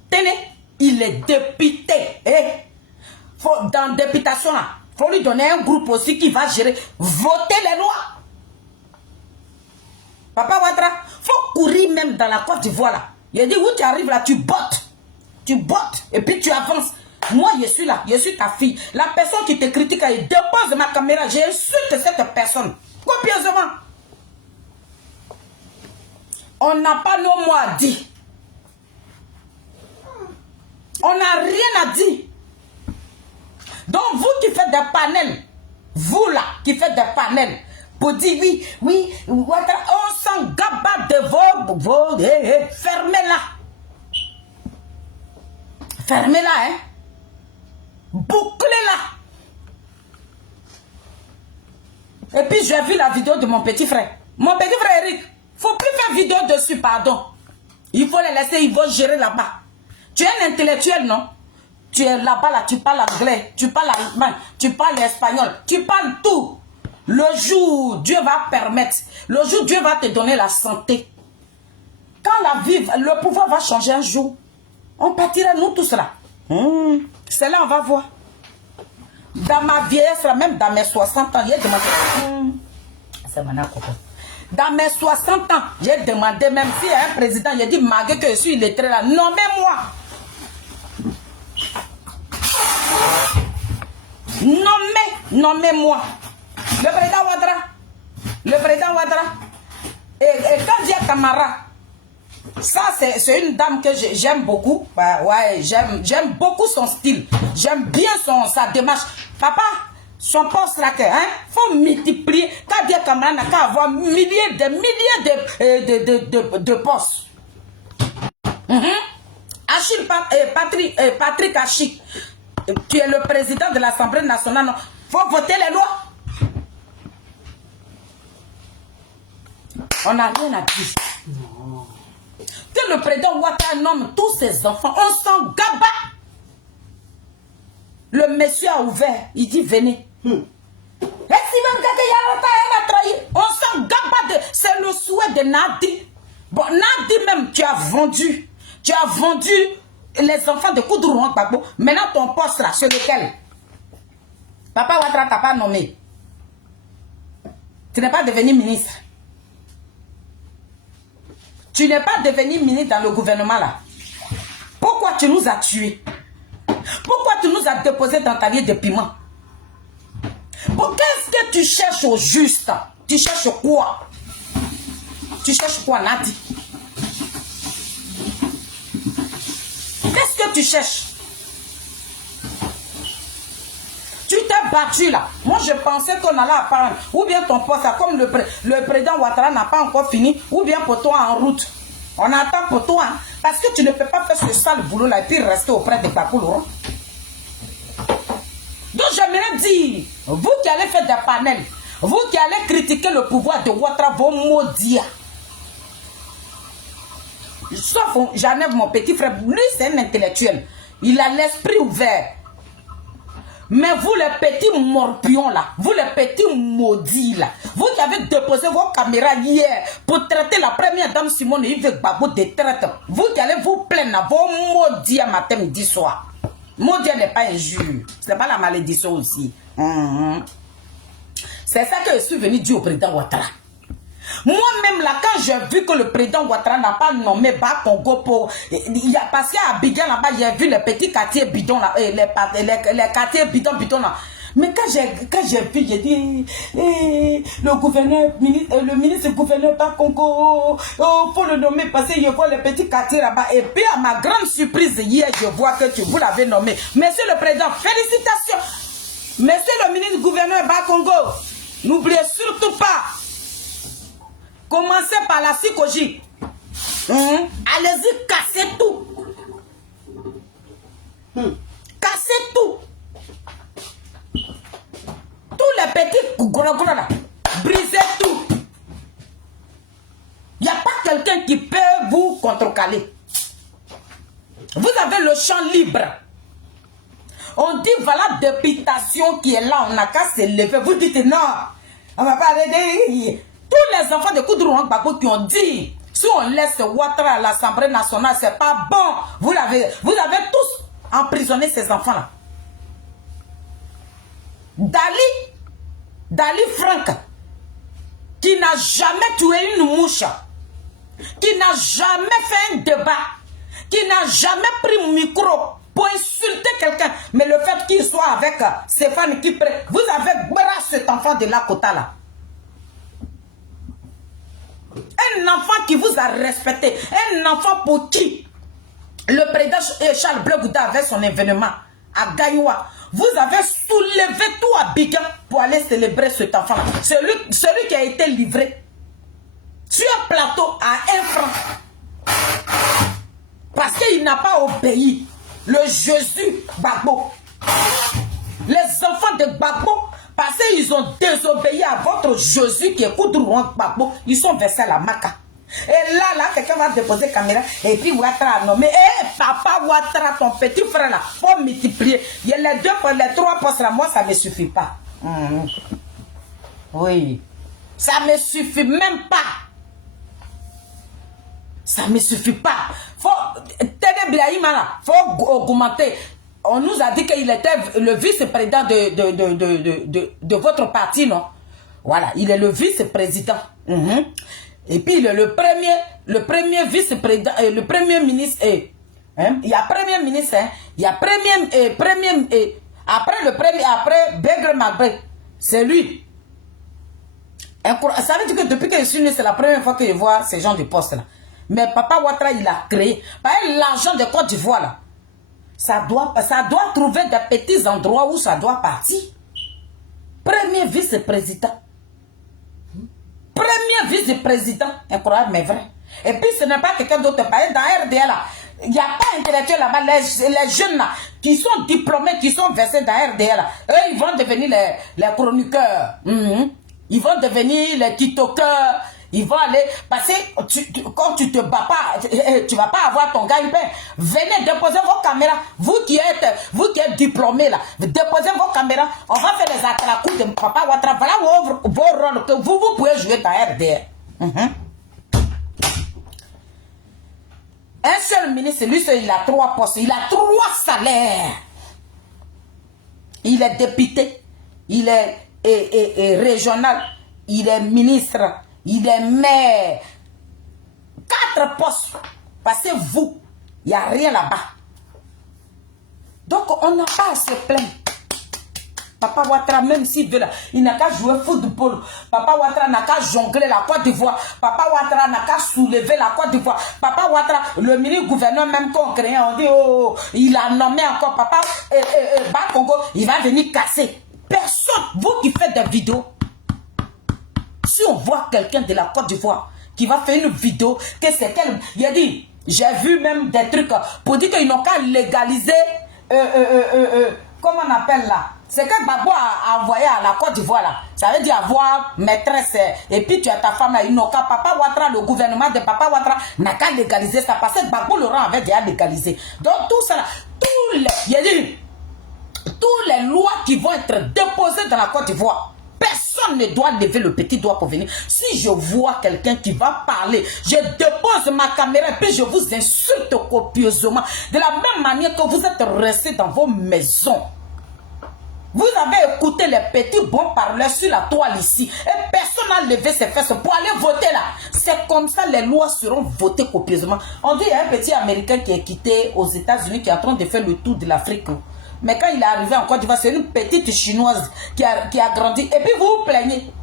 Tenez, il est député. Dans la députation là, il faut lui donner un groupe aussi qui va gérer, voter les lois. Papa Ouattara, il faut courir même dans la Côte d'Ivoire là. Il a dit, où tu arrives là, tu bottes. Tu bottes et puis tu avances. Moi, je suis là, je suis ta fille. La personne qui te critique, elle dépose ma caméra, j'insulte cette personne. Copieusement. On n'a pas nos mots à dire. On n'a rien à dire. Donc, vous qui faites des panels, vous là, qui faites des panels, pour dire oui, Ouattara, on s'en gabat de vos fermez-la. Fermez-la, hein. Bouclez-la. Et puis j'ai vu la vidéo de mon petit frère. Mon petit frère Eric, faut plus faire vidéo dessus, pardon. Il faut les laisser, ils vont gérer là-bas. Tu es un intellectuel, non? Tu es là-bas, là, tu parles anglais, tu parles allemand, tu parles espagnol, tu parles tout. Le jour, Dieu va permettre, le jour, Dieu va te donner la santé. Quand la vie, le pouvoir va changer un jour, on partira, nous tous là. C'est là, on va voir. Dans ma vieillesse, même dans mes 60 ans, j'ai demandé. C'est maintenant coco. Dans mes 60 ans, j'ai demandé, même si un président, j'ai dit, malgré que je suis illettré là, nommez-moi. Nommez-moi. Le président Ouattara. Et quand j'ai Camara, ça c'est une dame que j'aime beaucoup. Bah, ouais, j'aime beaucoup son style. J'aime bien sa démarche. Papa, son poste là, hein, faut multiplier. Quand j'ai Camara, n'a qu'à avoir milliers de postes. Achille, Patrick Achille, tu es le président de l'Assemblée nationale. Non? Faut voter les lois. On n'a rien à dire. Non. Que le président Ouattara nomme tous ses enfants, on s'en gaba. Le monsieur a ouvert, il dit venez. Et si même on s'en gaba. C'est le souhait de Nadi. Bon, Nadi même, tu as vendu les enfants de Koudourou Gbagbo. Maintenant ton poste là, c'est lequel? Papa Ouattara t'a pas nommé. Tu n'es pas devenu ministre. Tu n'es pas devenu ministre dans le gouvernement là. Pourquoi tu nous as tués? Pourquoi tu nous as déposé dans ta lit de piment? Qu'est-ce que tu cherches au juste? Tu cherches quoi? Tu cherches quoi, Nadi? Qu'est-ce que tu cherches? Tu t'es battu là. Moi je pensais qu'on allait apprendre. Ou bien ton poste, comme le président Ouattara n'a pas encore fini. Ou bien pour toi en route. On attend pour toi. Hein, parce que tu ne peux pas faire ce sale boulot là et puis rester auprès de Gbagbo. Donc j'aimerais dire, vous qui allez faire des panels, vous qui allez critiquer le pouvoir de Ouattara, vos maudits. Sauf Janève, mon petit frère, lui c'est un intellectuel. Il a l'esprit ouvert. Mais vous les petits morpions là, vous les petits maudits là, vous qui avez déposé vos caméras hier pour traiter la première dame Simone Yves Gbagbo de traite, vous qui allez vous plaindre, vos maudits à matin, midi, soir. Maudit n'est pas injure, c'est pas la malédiction aussi. C'est ça que je suis venu dire au président Ouattara. Moi-même là, quand j'ai vu que le président Ouattara n'a pas nommé Bas Congo pour... Parce qu'à Abidjan là-bas, j'ai vu les petits quartiers bidons là, les quartiers bidons là. Mais quand j'ai vu, j'ai dit, le ministre gouverneur Bas Congo, faut le nommer parce que je vois les petits quartiers là-bas. Et puis à ma grande surprise, hier, je vois que vous l'avez nommé. Monsieur le président, félicitations. Monsieur le ministre gouverneur Bas Congo, n'oubliez surtout pas. Commencez par la psychologie. Allez-y, cassez tout. Cassez tout. Tous les petits gros là. Brisez tout. Il n'y a pas quelqu'un qui peut vous contrecaler. Vous avez le champ libre. On dit voilà députation qui est là. On n'a qu'à se lever. Vous dites non. On va pas arrêter. Tous les enfants de Koudourou Gbagbo qui ont dit, si on laisse Ouattara à l'Assemblée nationale, c'est pas bon. Vous avez tous emprisonné ces enfants-là. Dali Franck, qui n'a jamais tué une mouche, qui n'a jamais fait un débat, qui n'a jamais pris un micro pour insulter quelqu'un. Mais le fait qu'il soit avec Stéphane Kipre, vous avez brassé cet enfant de la Kota là. Un enfant qui vous a respecté, un enfant pour qui le président Charles Blé Gouda avait son événement à Gaïwa. Vous avez soulevé tout à Bigan pour aller célébrer cet enfant-là. Celui qui a été livré sur un plateau à 1 franc. Parce qu'il n'a pas obéi. le Jésus Gbagbo. Les enfants de Gbagbo, parce qu'ils ont désobéi à votre Jésus qui est Koudourouan Gbagbo, ils sont versés à la Maca. Et là, quelqu'un va déposer la caméra et puis Ouattara a nommé. Papa Ouattara, ton petit frère là, faut multiplier. Il y a les 2, les 3 postes là, moi ça ne me suffit pas. Oui. Ça ne me suffit même pas. Ça ne me suffit pas. Faut augmenter. On nous a dit qu'il était le vice-président de votre parti, non? Voilà, il est le vice-président. Et puis il est le premier vice-président, le premier ministre. Il y a premier ministre, il y a premier, après le premier, après Begre Magré, c'est lui. Ça veut dire que depuis que je suis né, c'est la première fois que je vois ces gens de poste là. Mais Papa Ouattara, il a créé. Par l'argent de Côte d'Ivoire là, ça doit trouver des petits endroits où ça doit partir. Premier vice-président. Premier vice-président, incroyable mais vrai. Et puis ce n'est pas quelqu'un d'autre. Dans RDA là, il n'y a pas intellectuel là-bas. Les jeunes là, qui sont diplômés, qui sont versés dans RDA là, eux ils vont devenir les chroniqueurs. Ils vont devenir les tiktokers. Ils vont aller, parce que quand tu te bats pas, tu vas pas avoir ton gagne-pain. Venez déposer vos caméras. Vous qui êtes diplômés là, déposez vos caméras. On va faire les attracoups de Papa Ouattara. Voilà vos rôles que vous pouvez jouer dans RDR. Un seul ministre, lui, il a 3 postes. Il a 3 salaires. Il est député. Il est régional. Il est ministre. Il est maire. 4 postes. Parce que vous, il n'y a rien là-bas. Donc, on n'a pas à se plaindre. Papa Ouattara, même s'il veut là, il n'a qu'à jouer football. Papa Ouattara n'a qu'à jongler la Côte d'Ivoire. Papa Ouattara n'a qu'à soulever la Côte d'Ivoire. Papa Ouattara, le ministre-gouverneur même qu'on crée, on dit, oh, il a nommé encore Papa Congo, il va venir casser. Personne, vous qui faites des vidéos, si on voit quelqu'un de la Côte d'Ivoire qui va faire une vidéo, que c'est quel... Il a dit, j'ai vu même des trucs pour dire qu'ils n'ont qu'à légaliser, comment on appelle là? C'est que Gbagbo a envoyé à la Côte d'Ivoire là. Ça veut dire avoir maîtresse et puis tu as ta femme là. Ils n'ont qu'à Papa Ouattara, le gouvernement de Papa Ouattara n'a qu'à légaliser ça parce que Gbagbo Laurent avait déjà légalisé. Donc tout ça là, il a dit, tous les lois qui vont être déposées dans la Côte d'Ivoire, personne ne doit lever le petit doigt pour venir. Si je vois quelqu'un qui va parler, je dépose ma caméra et puis je vous insulte copieusement. De la même manière que vous êtes restés dans vos maisons. Vous avez écouté les petits bons parleurs sur la toile ici. Et personne n'a levé ses fesses pour aller voter là. C'est comme ça les lois seront votées copieusement. On dit qu'il y a un petit Américain qui est quitté aux États-Unis qui est en train de faire le tour de l'Afrique. Mais quand il est arrivé en Côte d'Ivoire, c'est une petite chinoise qui a grandi. Et puis vous vous plaignez.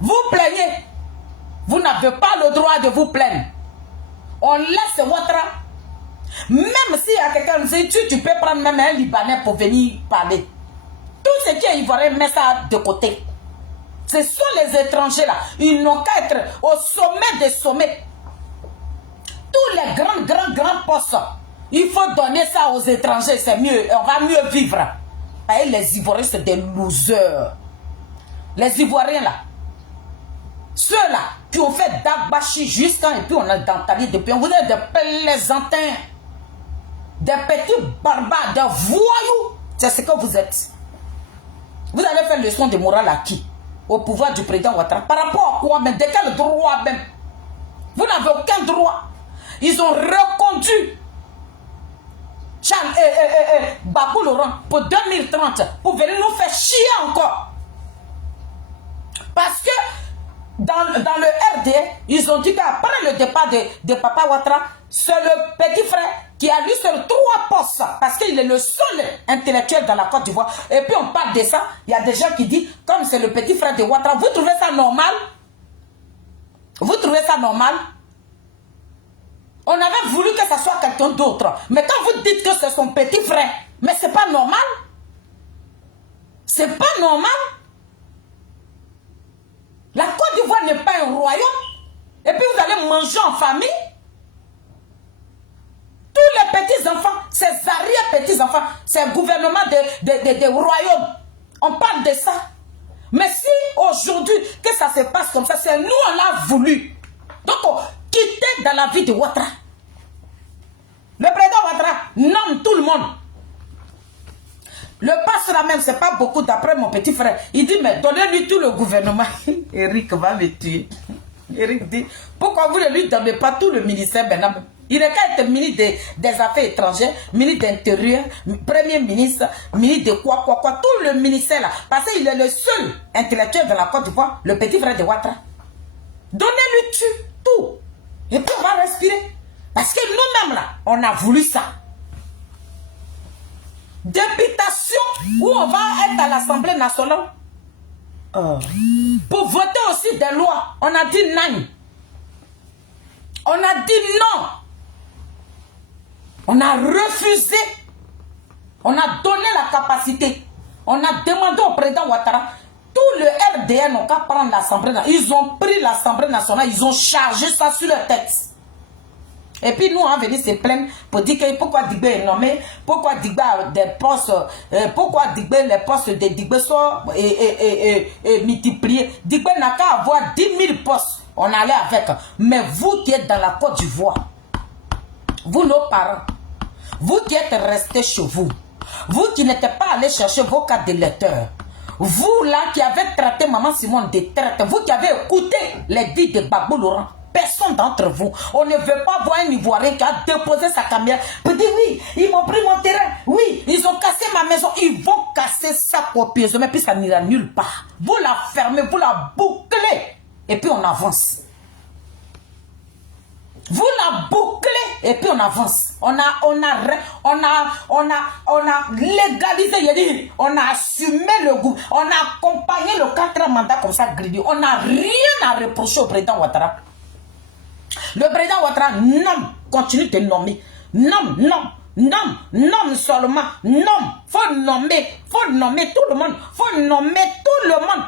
Vous plaignez. Vous n'avez pas le droit de vous plaindre. On laisse Ouattara. Même s'il y a quelqu'un qui dit, tu peux prendre même un Libanais pour venir parler. Tout ce qui est ivoirien, met ça de côté. Ce sont les étrangers là. Ils n'ont qu'à être au sommet des sommets. Tous les grands postes. Il faut donner ça aux étrangers, c'est mieux. On va mieux vivre. Et les Ivoiriens, c'est des losers. Les Ivoiriens, là. Ceux-là qui ont fait Dabachi jusqu'à... Et puis on a dentalier depuis. Vous êtes des plaisantins. Des petits barbares, des voyous. C'est ce que vous êtes. Vous allez faire leçon de morale à qui? Au pouvoir du président Ouattara. Par rapport à quoi même? De quel droit même? Vous n'avez aucun droit. Ils ont reconduit Gbagbo Laurent pour 2030 pour venir nous faire chier encore. Parce que dans le RD, ils ont dit qu'après le départ de Papa Ouattara, c'est le petit frère qui a lui seul 3 postes parce qu'il est le seul intellectuel dans la Côte d'Ivoire. Et puis on parle de ça, il y a des gens qui disent, comme c'est le petit frère de Ouattara, vous trouvez ça normal? Vous trouvez ça normal? On avait voulu que ça soit quelqu'un d'autre. Mais quand vous dites que c'est son petit frère, mais c'est pas normal. C'est pas normal. La Côte d'Ivoire n'est pas un royaume. Et puis vous allez manger en famille. Tous les petits enfants, ses arrière-petits-enfants, ses gouvernements des royaumes. On parle de ça. Mais si aujourd'hui que ça se passe comme ça, c'est nous on l'a voulu. Donc, quitter dans la vie de Ouattara. Le président Ouattara nomme tout le monde. Le passe là même, c'est pas beaucoup d'après mon petit frère. Il dit, mais donnez-lui tout le gouvernement. Eric va me tuer. Eric dit, pourquoi vous ne lui donnez pas tout le ministère maintenant? Il n'est qu'à être ministre des Affaires étrangères, ministre d'Intérieur, Premier ministre, ministre de quoi. Tout le ministère là. Parce qu'il est le seul intellectuel de la Côte d'Ivoire, le petit frère de Ouattara. Donnez-lui tout. Et puis on va respirer. Parce que nous-mêmes là, on a voulu ça. Députation où on va être à l'Assemblée nationale. Pour voter aussi des lois, on a dit non. On a dit non. On a refusé. On a donné la capacité. On a demandé au président Ouattara. Tout le RDN n'a qu'à prendre l'Assemblée nationale. Ils ont pris l'Assemblée nationale. Ils ont chargé ça sur leur tête. Et puis nous, on venu se plaindre pour dire que pourquoi Digbe est nommé, pourquoi Digbe a des postes, pourquoi Digbe, les postes de Digbe sont multipliés. Digbe n'a qu'à avoir 10 000 postes. On allait avec. Mais vous qui êtes dans la Côte d'Ivoire, vous, nos parents, vous qui êtes restés chez vous, vous qui n'étiez pas allés chercher vos cartes de lecteurs, vous là qui avez traité Maman Simone de traite, vous qui avez écouté les dits de Babou Laurent, personne d'entre vous, on ne veut pas voir un Ivoirien qui a déposé sa caméra pour dire oui, ils m'ont pris mon terrain, oui, ils ont cassé ma maison, ils vont casser ça copieusement puis ça n'ira nulle part. Vous la fermez, vous la bouclez et puis on avance. Vous la bouclez et puis on avance. On a légalisé, on a assumé le goût, on a accompagné le 4 mandats comme ça, Gridi. On n'a rien à reprocher au président Ouattara. Le président Ouattara nomme, continue de nommer. Nomme seulement. Nomme. Faut nommer tout le monde. Faut nommer tout le monde.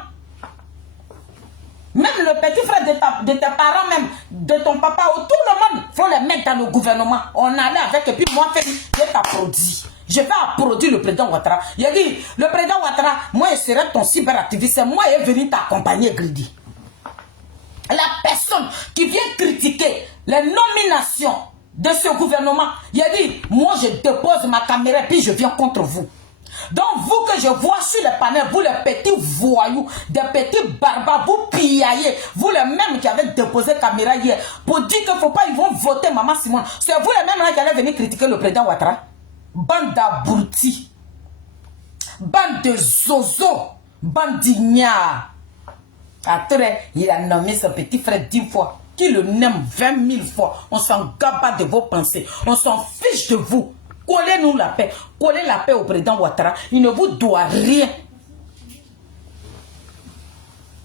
Même le petit frère de tes parents, même de ton papa, ou tout le monde, faut les mettre dans le gouvernement. On allait avec, et puis moi, je t'applaudis. Je vais applaudir le président Ouattara. Il a dit, le président Ouattara, moi, je serai ton cyberactiviste. C'est moi qui est venu t'accompagner, Gridi. La personne qui vient critiquer les nominations de ce gouvernement, il a dit, moi, je dépose ma caméra, et puis je viens contre vous. Donc vous que je vois sur les panels, vous les petits voyous, des petits barbares, vous pillaillez, vous les mêmes qui avez déposé caméra hier, pour dire qu'il ne faut pas, ils vont voter Maman Simone. C'est vous les mêmes là qui allez venir critiquer le président Ouattara. Bande d'abrutis, bande de zozo, bande d'ignards. Après, il a nommé son petit frère 10 fois, qui le nomme 20 000 fois. On s'en gabe de vos pensées, on s'en fiche de vous. Collez-nous la paix. Collez la paix au président Ouattara. Il ne vous doit rien.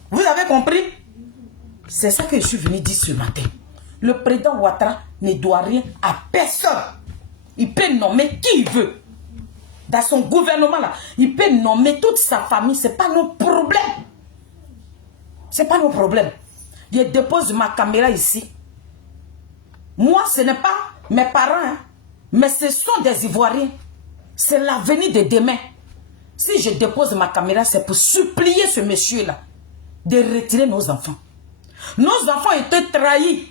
Vous avez compris? C'est ça que je suis venu dire ce matin. Le président Ouattara ne doit rien à personne. Il peut nommer qui il veut. Dans son gouvernement là, il peut nommer toute sa famille. Ce n'est pas nos problèmes. Ce n'est pas nos problèmes. Je dépose ma caméra ici. Moi, ce n'est pas mes parents, hein. Mais ce sont des Ivoiriens. C'est l'avenir de demain. Si je dépose ma caméra, c'est pour supplier ce monsieur-là de retirer nos enfants. Nos enfants étaient trahis.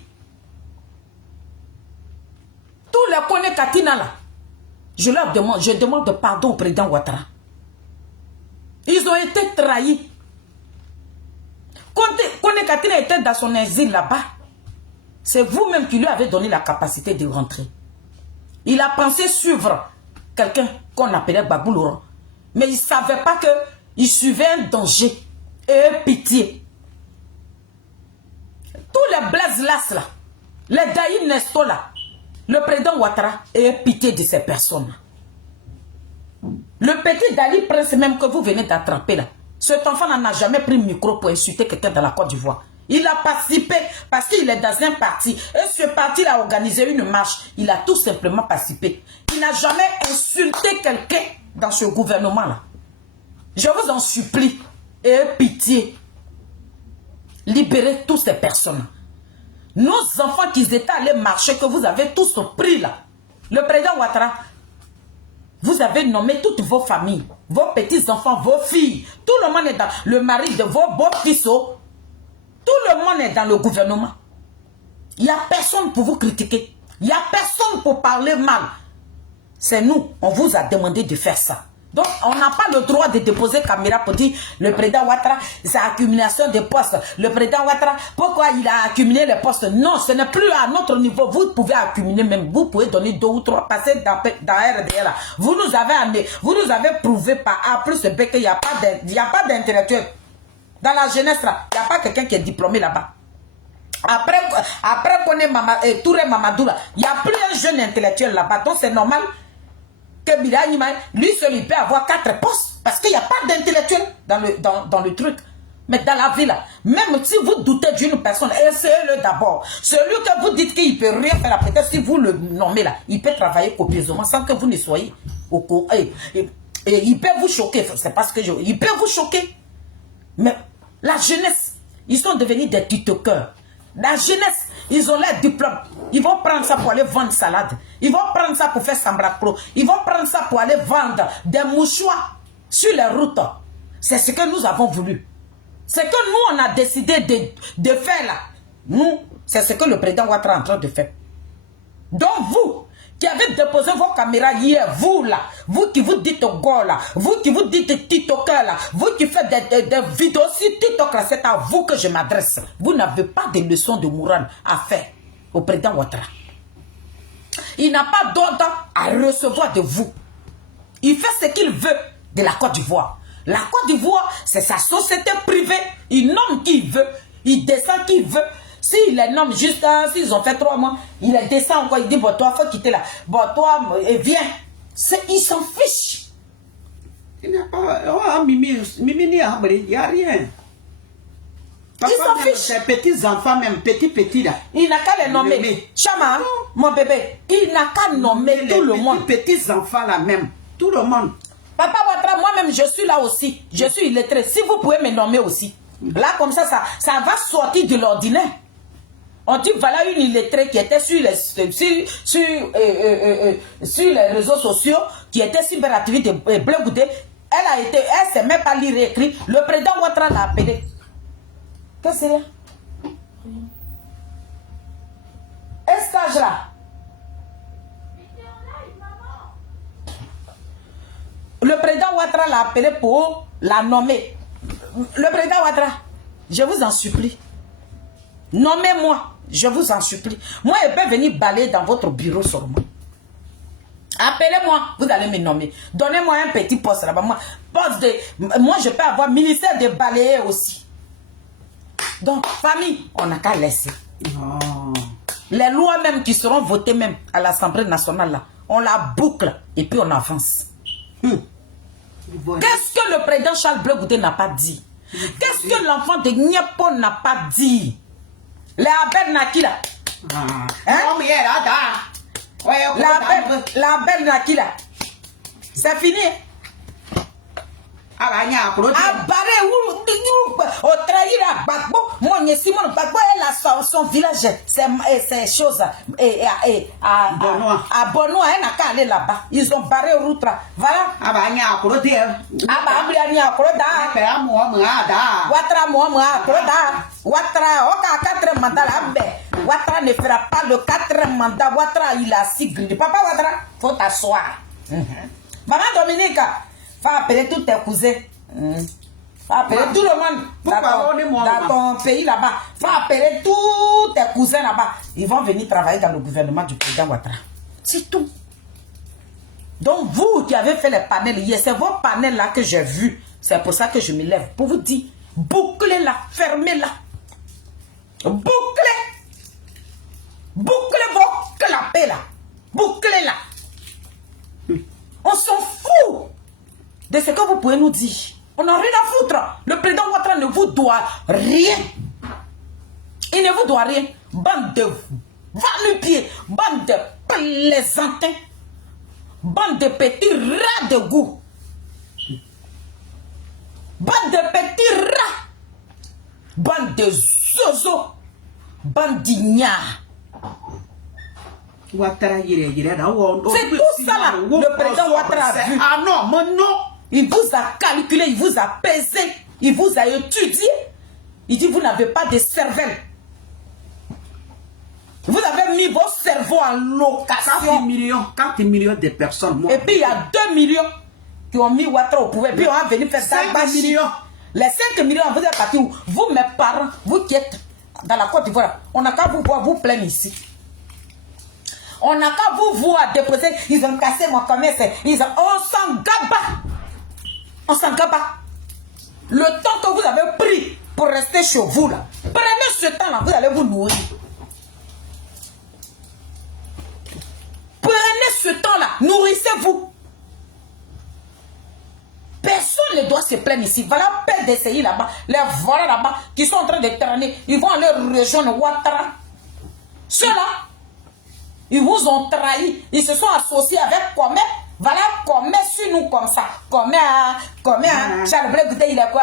Tous les Kone Katina là, je demande pardon au président Ouattara. Ils ont été trahis. Kone Katina était dans son exil là-bas. C'est vous-même qui lui avez donné la capacité de rentrer. Il a pensé suivre quelqu'un qu'on appelait Babou Laurent. Mais il ne savait pas qu'il suivait un danger et un pitié. Tous les Blaise là, les Daïm Nesto là, le président Ouattara est pitié de ces personnes. Le petit Dali Prince même que vous venez d'attraper là, cet enfant n'a jamais pris le micro pour insulter quelqu'un dans la Côte d'Ivoire. Il a participé parce qu'il est dans un parti. Et ce parti a organisé une marche. Il a tout simplement participé. Il n'a jamais insulté quelqu'un dans ce gouvernement-là. Je vous en supplie. Et pitié. Libérez toutes ces personnes. Nos enfants qui étaient allés marcher, que vous avez tous pris là. Le président Ouattara, Vous avez nommé toutes vos familles, vos petits-enfants, vos filles. Tout le monde est dans le mari de vos beaux-fils. Tout le monde est dans le gouvernement. Il n'y a personne pour vous critiquer. Il n'y a personne pour parler mal. C'est nous, on vous a demandé de faire ça. Donc, on n'a pas le droit de déposer caméra pour dire le président Ouattara, c'est accumulation de postes. Le président Ouattara, pourquoi il a accumulé les postes? Non, ce n'est plus à notre niveau. Vous pouvez accumuler même. Vous pouvez donner 2 ou 3, passer dans RDR. Vous nous avez prouvé par A plus B qu'il n'y a pas d'intellectuel. Dans la jeunesse, là, il n'y a pas quelqu'un qui est diplômé là-bas. Après qu'on ait Touré Mamadou, il n'y a plus un jeune intellectuel là-bas. Donc, c'est normal que Birani, lui seul, il peut avoir 4 postes parce qu'il n'y a pas d'intellectuel dans le truc. Mais dans la vie, là, même si vous doutez d'une personne, essayez-le d'abord. Celui que vous dites qu'il ne peut rien faire, peut-être si vous le nommez là, il peut travailler copieusement sans que vous ne soyez au courant. Et il peut vous choquer, c'est parce que il peut vous choquer. Mais la jeunesse, ils sont devenus des tiktokers. La jeunesse, ils ont leur diplôme. Ils vont prendre ça pour aller vendre salade. Ils vont prendre ça pour faire sambracro. Ils vont prendre ça pour aller vendre des mouchoirs sur les routes. C'est ce que nous avons voulu. Ce que nous, on a décidé de faire là. Nous, c'est ce que le président Ouattara est en train de faire. Donc vous, qui avez déposé vos caméras hier, vous là, vous qui vous dites go là, vous qui vous dites TikToker là, vous qui faites des vidéos sur TikTok là, c'est à vous que je m'adresse. Vous n'avez pas de leçons de morale à faire au président Ouattara. Il n'a pas d'ordre à recevoir de vous. Il fait ce qu'il veut de la Côte d'Ivoire. La Côte d'Ivoire, c'est sa société privée. Il nomme qui il veut, il descend qui il veut. S'il les nomme juste, s'ils ont fait 3 mois, il les descend encore, il dit, bon, toi, il faut quitter là. Bon, toi, viens. Il s'en fiche. Il n'y a pas... Oh, Mimi, il n'y a rien. Il s'en fiche. Ses petits-enfants, même petits là. Il n'a qu'à les nommer. Chama, mon bébé, il n'a qu'à nommer tout le monde. Petits-enfants là même, tout le monde. Papa Ouattara, moi-même, je suis là aussi. Je suis illettré. Si vous pouvez me nommer aussi. Là, comme ça va sortir de l'ordinaire. On dit, voilà une illettrée qui était sur les réseaux sociaux, qui était cyberactiviste de Bleu Goudé. Elle ne sait même pas lire et écrire. Le président Ouattara l'a appelé. Qu'est-ce que c'est? Est-ce que là? Le président Ouattara l'a appelé pour la nommer. Le président Ouattara, je vous en supplie. Nommez-moi, je vous en supplie. Moi, je peux venir balayer dans votre bureau seulement. Appelez-moi, vous allez me nommer. Donnez-moi un petit poste là-bas. Moi, je peux avoir ministère de balayer aussi. Donc, famille, on n'a qu'à laisser. Oh. Les lois même qui seront votées même à l'Assemblée nationale, là, on la boucle et puis on avance. Qu'est-ce que le président Charles Bleu Goudé n'a pas dit? Qu'est-ce que l'enfant de Niapo n'a pas dit? Les Abel Naki là. La belle Naki là. C'est fini. Au trahir Gbagbo, moi Simon Gbagbo elle a son village, c'est chose à Bonoa, elle n'a qu'à aller là-bas. Ils ont barré route là. Voilà. Ouattara, Oka 4 mandats là. Ouattara ne fera pas le 4 mandats. Ouattara il a 6 grilles. Papa Ouattara, faut t'asseoir. Maman Dominique, faut appeler tous tes cousins. Faut appeler tout le monde dans ton pays là-bas. Faut appeler tous tes cousins là-bas. Ils vont venir travailler dans le gouvernement du président Ouattara. C'est tout. Donc vous qui avez fait les panels hier, c'est vos panels là que j'ai vus. C'est pour ça que je me lève. Pour vous dire, bouclez-la, fermez-la. Bouclez. Bouclez vos clapets là. Bouclez-la. On s'en fout de ce que vous pouvez nous dire. On n'a rien à foutre. Le président Ouattara ne vous doit rien. Il ne vous doit rien. Bande de va-nu-pieds, bande de plaisantins, bande de petits rats de goût. Bande de petits rats. Bande de zozo. Bande d'ignards. C'est tout ça là, le président Ouattara a vu. Ah non, mais non. Il vous a calculé, il vous a pesé, il vous a étudié. Il dit, vous n'avez pas de cervelle. Vous avez mis vos cerveaux en location. 4 millions de personnes. Et puis il y a 2 millions qui ont mis Ouattara au pouvoir. Et puis on a venu faire 5 millions. Les 5 millions, vous êtes partis où? Vous, mes parents, vous qui êtes dans la Côte d'Ivoire, on n'a qu'à vous voir, vous plaindre ici. On n'a qu'à vous voir déposer. Ils ont cassé mon commerce. On s'en gaba. On s'en gaba. Le temps que vous avez pris pour rester chez vous là, prenez ce temps-là, vous allez vous nourrir. Prenez ce temps-là, nourrissez-vous. Personne ne doit se plaindre ici. Voilà, père d'essayer là-bas, les voilà là-bas qui sont en train de traîner. Ils vont aller rejoindre Ouattara. Ceux-là, ils vous ont trahi. Ils se sont associés avec Comé. Voilà, Comé sur nous comme ça. Comé, Charles Blé Goudé, il est quoi?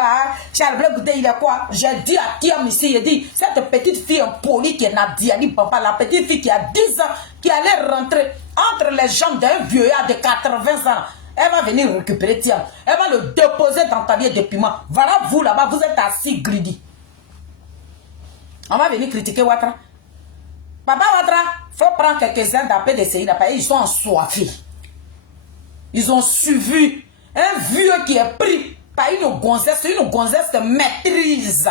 Charles Blé Goudé, il est quoi? J'ai dit à Kiam ici, il dit, cette petite fille impolie qui est Nadiani Papa, la petite fille qui a 10 ans, qui allait rentrer entre les jambes d'un vieillard de 80 ans. Elle va venir récupérer Tiam. Elle va le déposer dans ta vie de piment. Voilà, vous là-bas, vous êtes assis greedy. On va venir critiquer Ouattara. Papa Ouattara, il faut prendre quelques-uns d'appel d'essayer là-bas. Ils sont ensoiffés. Ils ont suivi un vieux qui est pris par une gonzesse maîtrise.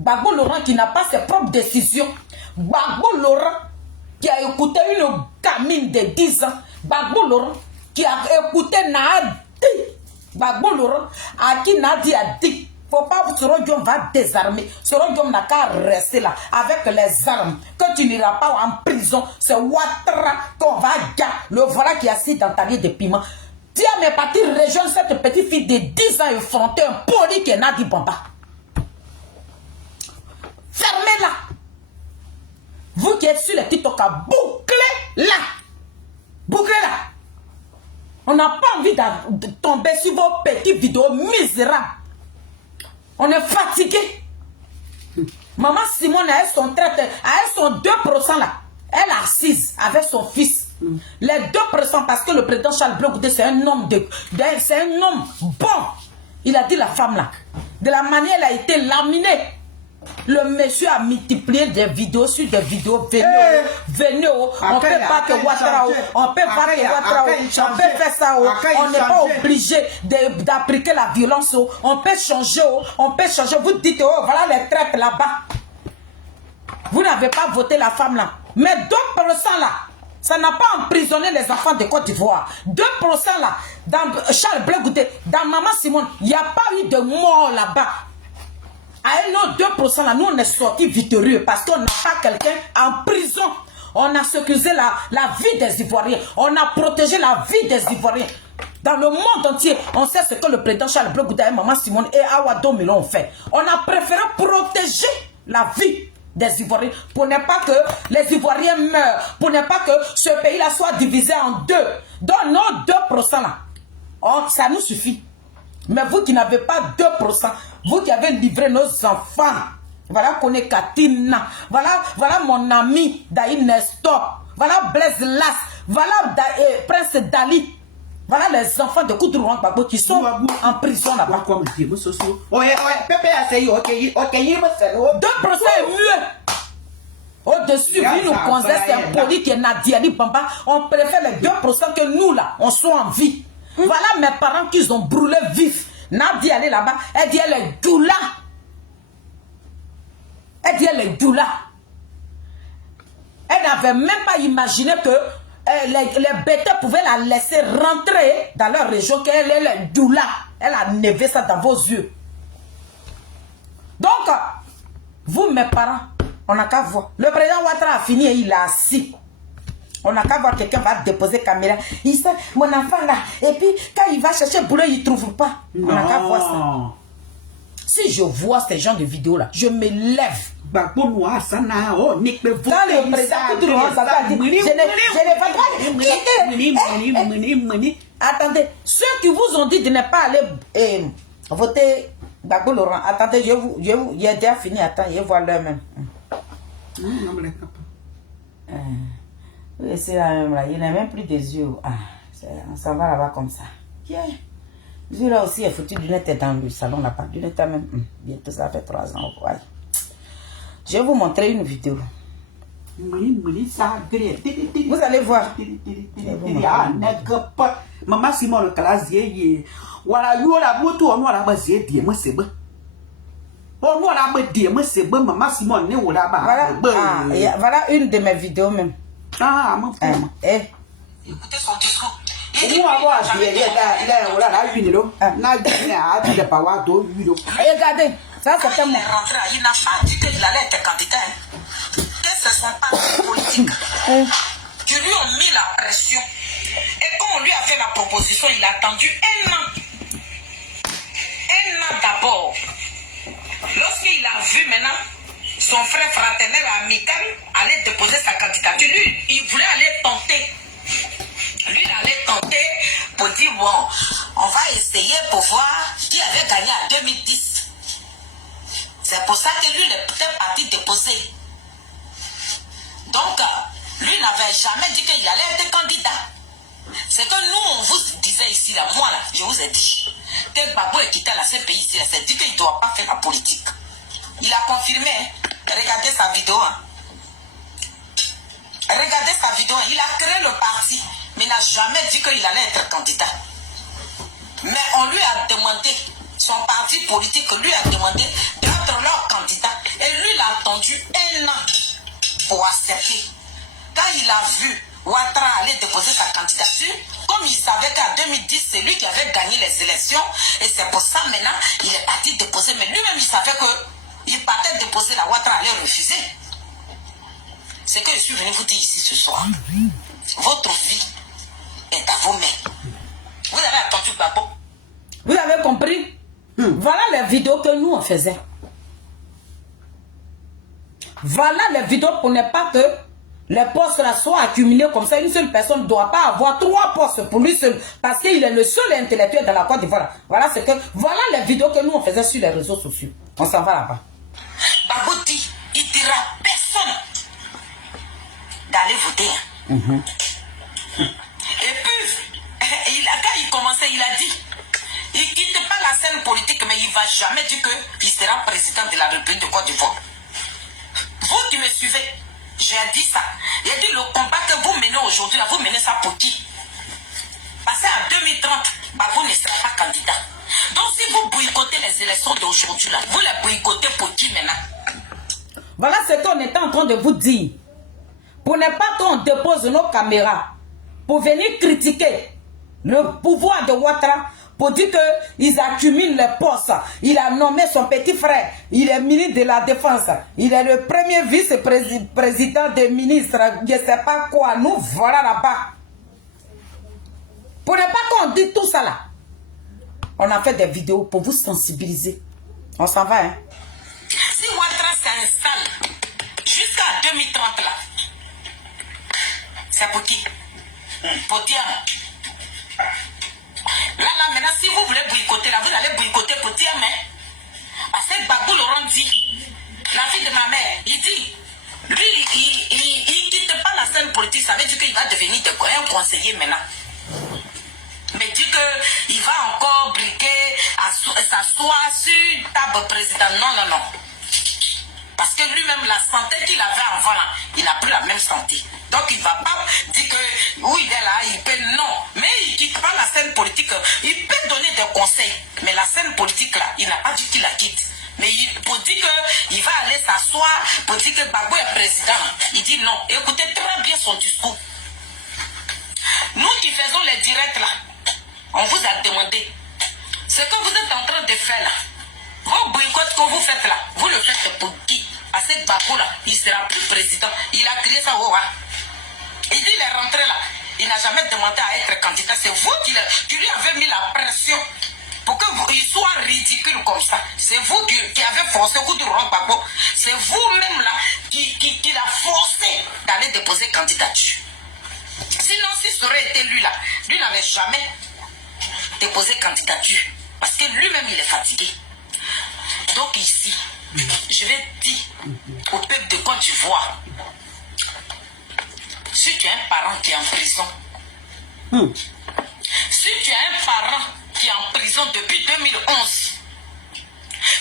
Gbagbo Laurent qui n'a pas ses propres décisions. Gbagbo Laurent qui a écouté une gamine de 10 ans. Gbagbo Laurent qui a écouté Nadi. Gbagbo Laurent à qui Nadi a dit, faut pas que Sorodium va désarmer. Sorodium n'a qu'à rester là avec les armes. Que tu n'iras pas en prison. C'est Ouattara qu'on va garder. Le voilà qui est assis dans ta vie de piment. Dis à mes partis rejoindre cette petite fille de 10 ans effrontée, un poli qui est Nadi Bamba. Fermez-la. Vous qui êtes sur les TikTok, bouclez-la. Bouclez-la. On n'a pas envie de tomber sur vos petites vidéos misérables. On est fatigué. Maman Simone a son traite, a son 2% là. Elle est assise avec son fils. Les 2% parce que le président Charles Blé Goudé, c'est un homme c'est un homme bon. Il a dit la femme là. De la manière elle a été laminée. Le monsieur a multiplié des vidéos sur des vidéos. Venez, on ne peut pas que Ouattara, on peut pas que Ouattara, on peut faire ça, on n'est pas obligé d'appliquer la violence, on peut changer, Vous dites, oh, voilà les traites là-bas. Vous n'avez pas voté la femme là. Mais 2% là, ça n'a pas emprisonné les enfants de Côte d'Ivoire. 2% là, dans Charles Blé Goudé, dans Maman Simone, il n'y a pas eu de mort là-bas. À nos 2% là, nous on est sortis victorieux parce qu'on n'a pas quelqu'un en prison. On a sécurisé la vie des Ivoiriens. On a protégé la vie des Ivoiriens. Dans le monde entier, on sait ce que le président Charles Blé Goudé et Maman Simone et Awa Milo ont fait. On a préféré protéger la vie des Ivoiriens pour ne pas que les Ivoiriens meurent, pour ne pas que ce pays-là soit divisé en deux. Dans nos 2% là, ça nous suffit. Mais vous qui n'avez pas 2%, vous qui avez livré nos enfants, voilà Kone Katina, voilà mon ami Daï Nestor, voilà Blaise Las, voilà Prince Dali, voilà les enfants de Koudrouan Gbagbo qui sont en prison là-bas. 2% est mieux. Au-dessus, lui nous conseille, c'est un poli qui est Nadiani Bamba. On préfère les 2% que nous là, on soit en vie. Voilà mes parents qui ont brûlé vif. Nadia elle est là-bas, elle dit elle est doula. Elle dit elle est doula. Elle n'avait même pas imaginé que les bêtes pouvaient la laisser rentrer dans leur région, qu'elle est doula. Elle a nevé ça dans vos yeux. Donc, vous mes parents, on n'a qu'à voir. Le président Ouattara a fini et il est assis. On n'a qu'à voir quelqu'un va déposer caméra. Il sait, mon enfant là. Et puis, quand il va chercher boulot, il ne trouve pas. On n'a qu'à voir ça. Si je vois ces gens de vidéos là, je me lève. Quand le président attendez, ceux qui vous ont dit de ne pas aller voter Gbagbo Laurent, attendez, j'ai déjà fini, attends, je vois l'heure même. Oui, c'est la même là. Il n'a même plus des yeux. Ah, on s'en va là-bas comme ça. Yeah. Lui là aussi, il a foutu du net dans le salon là-bas. Du net même. Bientôt, ça fait 3 ans. Ouais. Je vais vous montrer une vidéo. Vous allez voir. Maman Simon le classier. Voilà, you la moto, on a basé, dis moi c'est bon. On a basé, moi c'est bon, maman Simon ne ou là-bas. Voilà une de mes vidéos même. Ah, mon frère. Écoutez son discours. Regardez, ça c'est un mot. Il n'a pas dit qu'il allait être candidat. Que ce sont pas les politiques qui lui ont mis la pression. Et quand on lui a fait la proposition, il a attendu 1 an. 1 an d'abord. Lorsqu'il a vu maintenant son frère fraternel amical aller déposer sa candidature, lui, il voulait aller tenter. Lui, il allait tenter pour dire, bon, on va essayer pour voir qui avait gagné en 2010. C'est pour ça que lui, il est parti déposer. Donc, lui n'avait jamais dit qu'il allait être candidat. C'est que nous, on vous disait ici, là, moi, là, je vous ai dit, que Gbagbo est quitté la CPI ici, là, c'est dit qu'il ne doit pas faire la politique. Il a confirmé, hein. Regardez sa vidéo. Hein. Regardez sa vidéo. Il a créé le parti, mais il n'a jamais dit qu'il allait être candidat. Mais on lui a demandé, son parti politique lui a demandé d'être leur candidat. Et lui, il a attendu 1 an pour accepter. Quand il a vu Ouattara aller déposer sa candidature, comme il savait qu'en 2010, c'est lui qui avait gagné les élections, et c'est pour ça maintenant, il est parti déposer. Mais lui-même, il savait qu'il partait déposer, la Ouattara allait refuser. C'est que je suis venu vous dire ici ce soir. Votre vie est à vos mains. Vous avez attendu Gbagbo. Vous avez compris? Voilà les vidéos que nous on faisait. Voilà les vidéos pour ne pas que les postes là soient accumulés comme ça. Une seule personne ne doit pas avoir 3 postes pour lui seul. Parce qu'il est le seul intellectuel dans la Côte d'Ivoire. Voilà les vidéos que nous on faisait sur les réseaux sociaux. On s'en va là-bas. Gbagbo dit, il dira à personne d'aller voter. Et puis, quand il commençait, il a dit, il ne quitte pas la scène politique, mais il ne va jamais dire qu'il sera président de la République de Côte d'Ivoire. Vous qui me suivez, j'ai dit ça. J'ai dit le combat que vous menez aujourd'hui, vous menez ça pour qui? Parce qu'en 2030, vous ne serez pas candidat. Donc si vous boycottez les élections d'aujourd'hui, vous les boycottez pour qui maintenant? Voilà ce qu'on était en train de vous dire. Pour ne pas qu'on dépose nos caméras, pour venir critiquer le pouvoir de Ouattara, pour dire qu'ils accumulent les postes. Il a nommé son petit frère, il est ministre de la Défense, il est le premier vice-président des ministres, je ne sais pas quoi, nous voilà là-bas. Pour ne pas qu'on dise tout ça là, on a fait des vidéos pour vous sensibiliser. On s'en va, hein. Si Ouattara s'installe jusqu'à 2030 là, c'est pour qui? Pour Diam. Là, maintenant, si vous voulez boycotter, là, vous allez boycotter pour Diam. Parce que Gbagbo Laurent dit, la fille de ma mère, il dit, lui, il ne quitte pas la scène politique, ça veut dire qu'il va devenir un conseiller maintenant. Mais dit qu'il va encore briquer, s'asseoir sur table président. Non, non, non. Parce que lui-même, la santé qu'il avait avant, là, il n'a plus la même santé. Donc, il ne va pas dire que, où il est là, il peut, non. Mais il ne quitte pas la scène politique. Il peut donner des conseils. Mais la scène politique, là, il n'a pas dit qu'il la quitte. Mais pour dire qu'il va aller s'asseoir, pour dire que Gbagbo est président, il dit non. Écoutez très bien son discours. Nous qui faisons les directs, là, on vous a demandé. Ce que vous êtes en train de faire, là, vos boycotts que vous faites là, vous le faites pour qui? À cette Gbagbo là, il ne sera plus président. Il a créé ça, oh, hein. Il dit il est rentré là. Il n'a jamais demandé à être candidat. C'est vous qui lui avez mis la pression pour qu'il soit ridicule comme ça. C'est vous qui avez forcé au coup de Laurent Gbagbo. C'est vous-même là qui l'a forcé d'aller déposer candidature. Sinon, si ça aurait été lui là, lui n'avait jamais déposé candidature. Parce que lui-même, il est fatigué. Donc ici, je vais dire au peuple de Côte d'Ivoire, Si tu as un parent qui est en prison, si tu as un parent qui est en prison depuis 2011,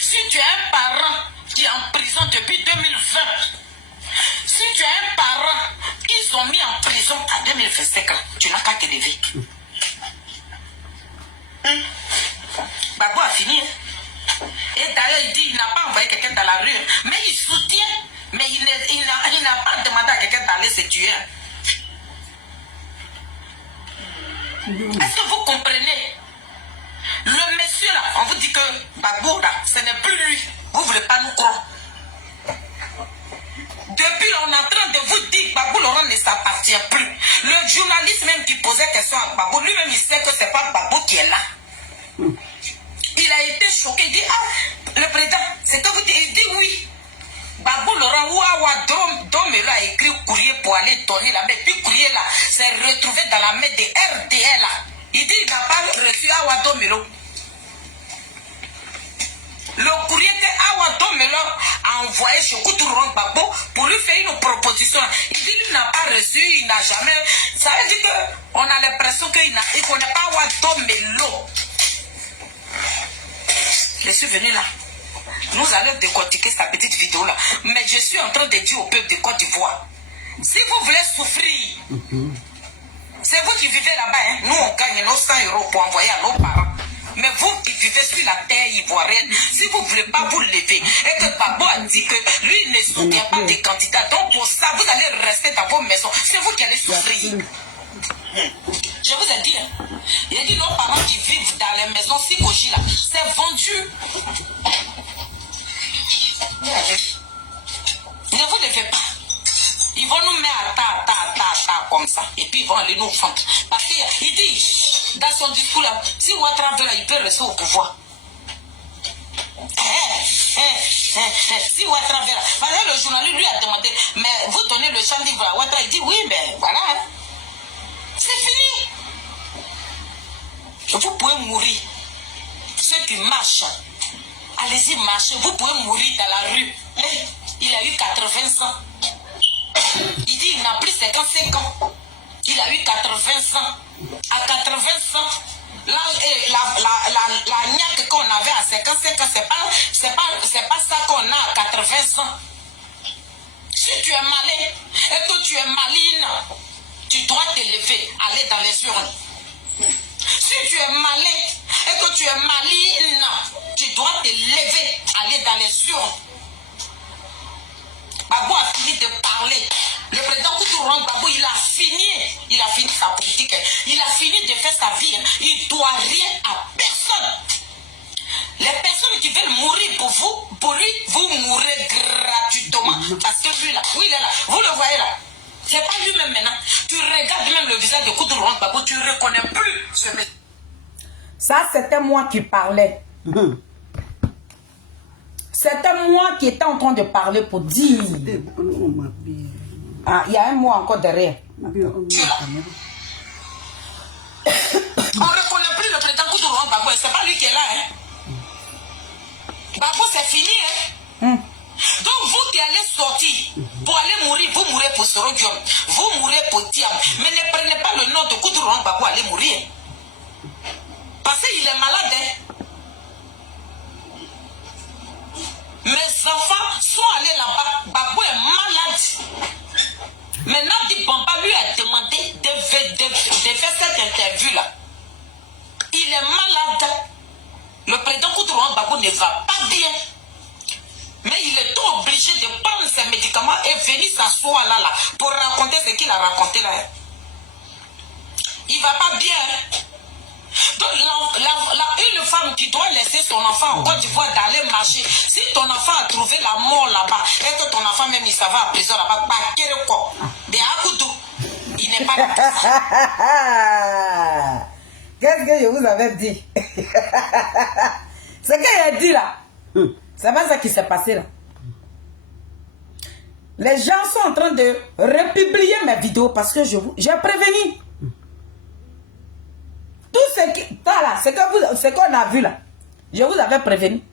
si tu as un parent qui est en prison depuis 2020, si tu as un parent qu'ils ont mis en prison en 2025, tu n'as qu'à te lever. Babo a fini. Et d'ailleurs, il dit il n'a pas envoyé quelqu'un dans la rue, mais il soutient. Mais il n'a pas demandé à quelqu'un d'aller se tuer. Est-ce que vous comprenez? Le monsieur là, on vous dit que Babo là, ce n'est plus lui. Vous ne voulez pas nous croire. Depuis, on est en train de vous dire que Babou Laurent ne s'appartient plus. Le journaliste même qui posait question à Babou, lui-même il sait que ce n'est pas Babou qui est là. Il a été choqué, il dit, ah, le président, c'est que vous dites, il dit oui. Babou Laurent, Ouawa Domelo a écrit courrier pour aller donner la main. Puis courrier là, s'est retrouvé dans la main de RDL là. Il dit, il n'a pas reçu Awa Domelo. Le courrier que Awa Domelo a envoyé chez Koutourong Babo pour lui faire une proposition. Il dit, lui n'a pas reçu, il n'a jamais. Ça veut dire qu'on a l'impression qu'il ne connaît pas Awa Domelo. Je suis venu là. Nous allons décortiquer sa petite vidéo là. Mais je suis en train de dire au peuple de Côte d'Ivoire, si vous voulez souffrir, c'est vous qui vivez là-bas. Hein? Nous, on gagne nos 100 € pour envoyer à nos parents. Mais vous qui vivez sur la terre ivoirienne, si vous ne voulez pas vous lever, et que Babo a dit que lui il ne soutient pas des candidats, donc pour ça, vous allez rester dans vos maisons. C'est vous qui allez souffrir. Je vous ai dit, hein? Il a dit nos parents qui vivent dans les maisons Sikoji là, c'est vendu. Ne vous levez pas. Ils vont nous mettre à ta comme ça. Et puis ils vont aller nous fendre. Parce qu'il dit, dans son discours là, si Ouattara là, il peut rester au pouvoir. Si Ouattara là, parce que le journaliste lui a demandé, mais vous donnez le champ libre à Ouattara, il dit oui, mais voilà. C'est fini. Vous pouvez mourir. Ceux qui marchent, allez-y marchez. Vous pouvez mourir dans la rue. Il a eu 80 ans. Il dit il n'a plus 55 ans. Il a eu 80 ans. À 80 ans, la niaque qu'on avait à 55 ans, c'est pas ça qu'on a à 80 ans. Si tu es malin et que tu es maline, tu dois te lever, aller dans les urnes. Si tu es malin et que tu es maligne, tu dois te lever, aller dans les urnes. Babou a fini de parler. Le président Koutourong Babou, il a fini sa politique. Il a fini de faire sa vie. Il ne doit rien à personne. Les personnes qui veulent mourir pour lui, vous mourrez gratuitement. Parce que lui là, oui, il est là. Vous le voyez là. C'est pas lui-même maintenant. Tu regardes même le visage de Koutourong Babou, tu ne reconnais plus ce mec. Ça, c'était moi qui parlais. C'était moi qui étais en train de parler pour dire. Ah, il y a un mot encore derrière. On ne reconnaît plus le président Koutourong Babou. C'est pas lui qui est là. Hein. Babou, c'est fini. Hein. Donc, vous qui allez sortir pour aller mourir, vous mourrez pour Sorodium. Vous mourrez pour Tiam. Mais ne prenez pas le nom de Koutourong Babou aller mourir. Parce qu'il est malade. Hein. Mes enfants sont allés là-bas. Babou est malade. Maintenant, Di Bamba lui a demandé de faire cette interview-là. Il est malade. Le président Koutourong Babou ne va pas bien. Mais il est obligé de prendre ses médicaments et venir s'asseoir là pour raconter ce qu'il a raconté là. Il ne va pas bien. Donc, une femme qui doit laisser son enfant en Côte d'Ivoire d'aller marcher, si ton enfant a trouvé la mort là-bas, et que ton enfant même il s'en va à prison là-bas, il n'est pas là. Qu'est-ce que je vous avais dit? Ce qu'il a dit là, c'est pas ça qui s'est passé là. Les gens sont en train de republier mes vidéos parce que j'ai prévenu. Tout ce qu'on a vu là, je vous avais prévenu.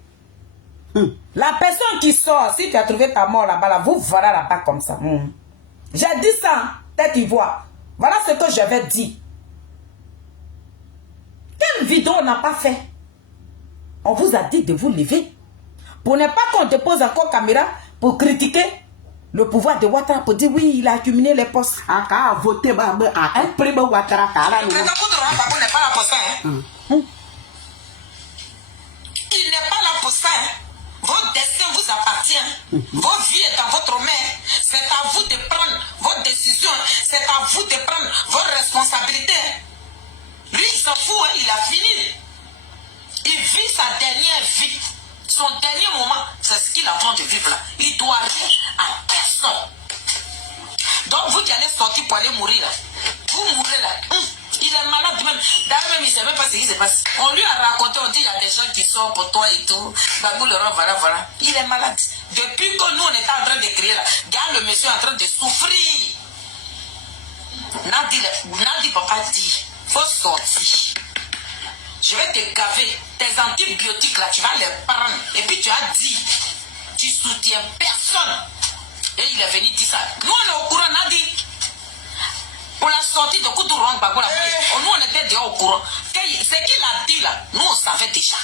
La personne qui sort, si tu as trouvé ta mort là-bas, là, vous voilà là-bas comme ça. J'ai dit ça. tête ivoire. Voilà ce que je vais dire. Quelle vidéo on n'a pas fait? On vous a dit de vous lever. Pour ne pas qu'on dépose encore caméra pour critiquer le pouvoir de Ouattara, pour dire oui, il a accumulé les postes. Ah, quand voter, après Ouattara, Le président Ouattara n'est pas là pour ça. Hein? Il n'est pas là pour ça. Hein? Votre destin vous appartient. Votre vie est dans votre main. C'est à vous de prendre votre décision. C'est à vous de prendre votre responsabilité. Lui, il s'en fout, hein? Il a fini. Il vit sa dernière vie. Son dernier moment, c'est ce qu'il est en train de vivre là. Il doit rien à personne. Donc vous qui allez sortir pour aller mourir là, vous mourrez là. Il est malade même. D'ailleurs même il ne sait même pas ce qui se passe. On lui a raconté, on dit il y a des gens qui sont pour toi et tout. Babou le rend, voilà. Il est malade. Depuis que nous on était en train de crier là, regarde le monsieur en train de souffrir. Nadi papa dit, faut sortir. Je vais te gaver. Tes antibiotiques là, tu vas les prendre. Et puis tu as dit, tu soutiens personne. Et il est venu dire ça. Nous on est au courant, Nadi. Pour la sortie de Koutourang Bagola, nous on était déjà au courant. Ce qu'il a dit là, nous on savait déjà.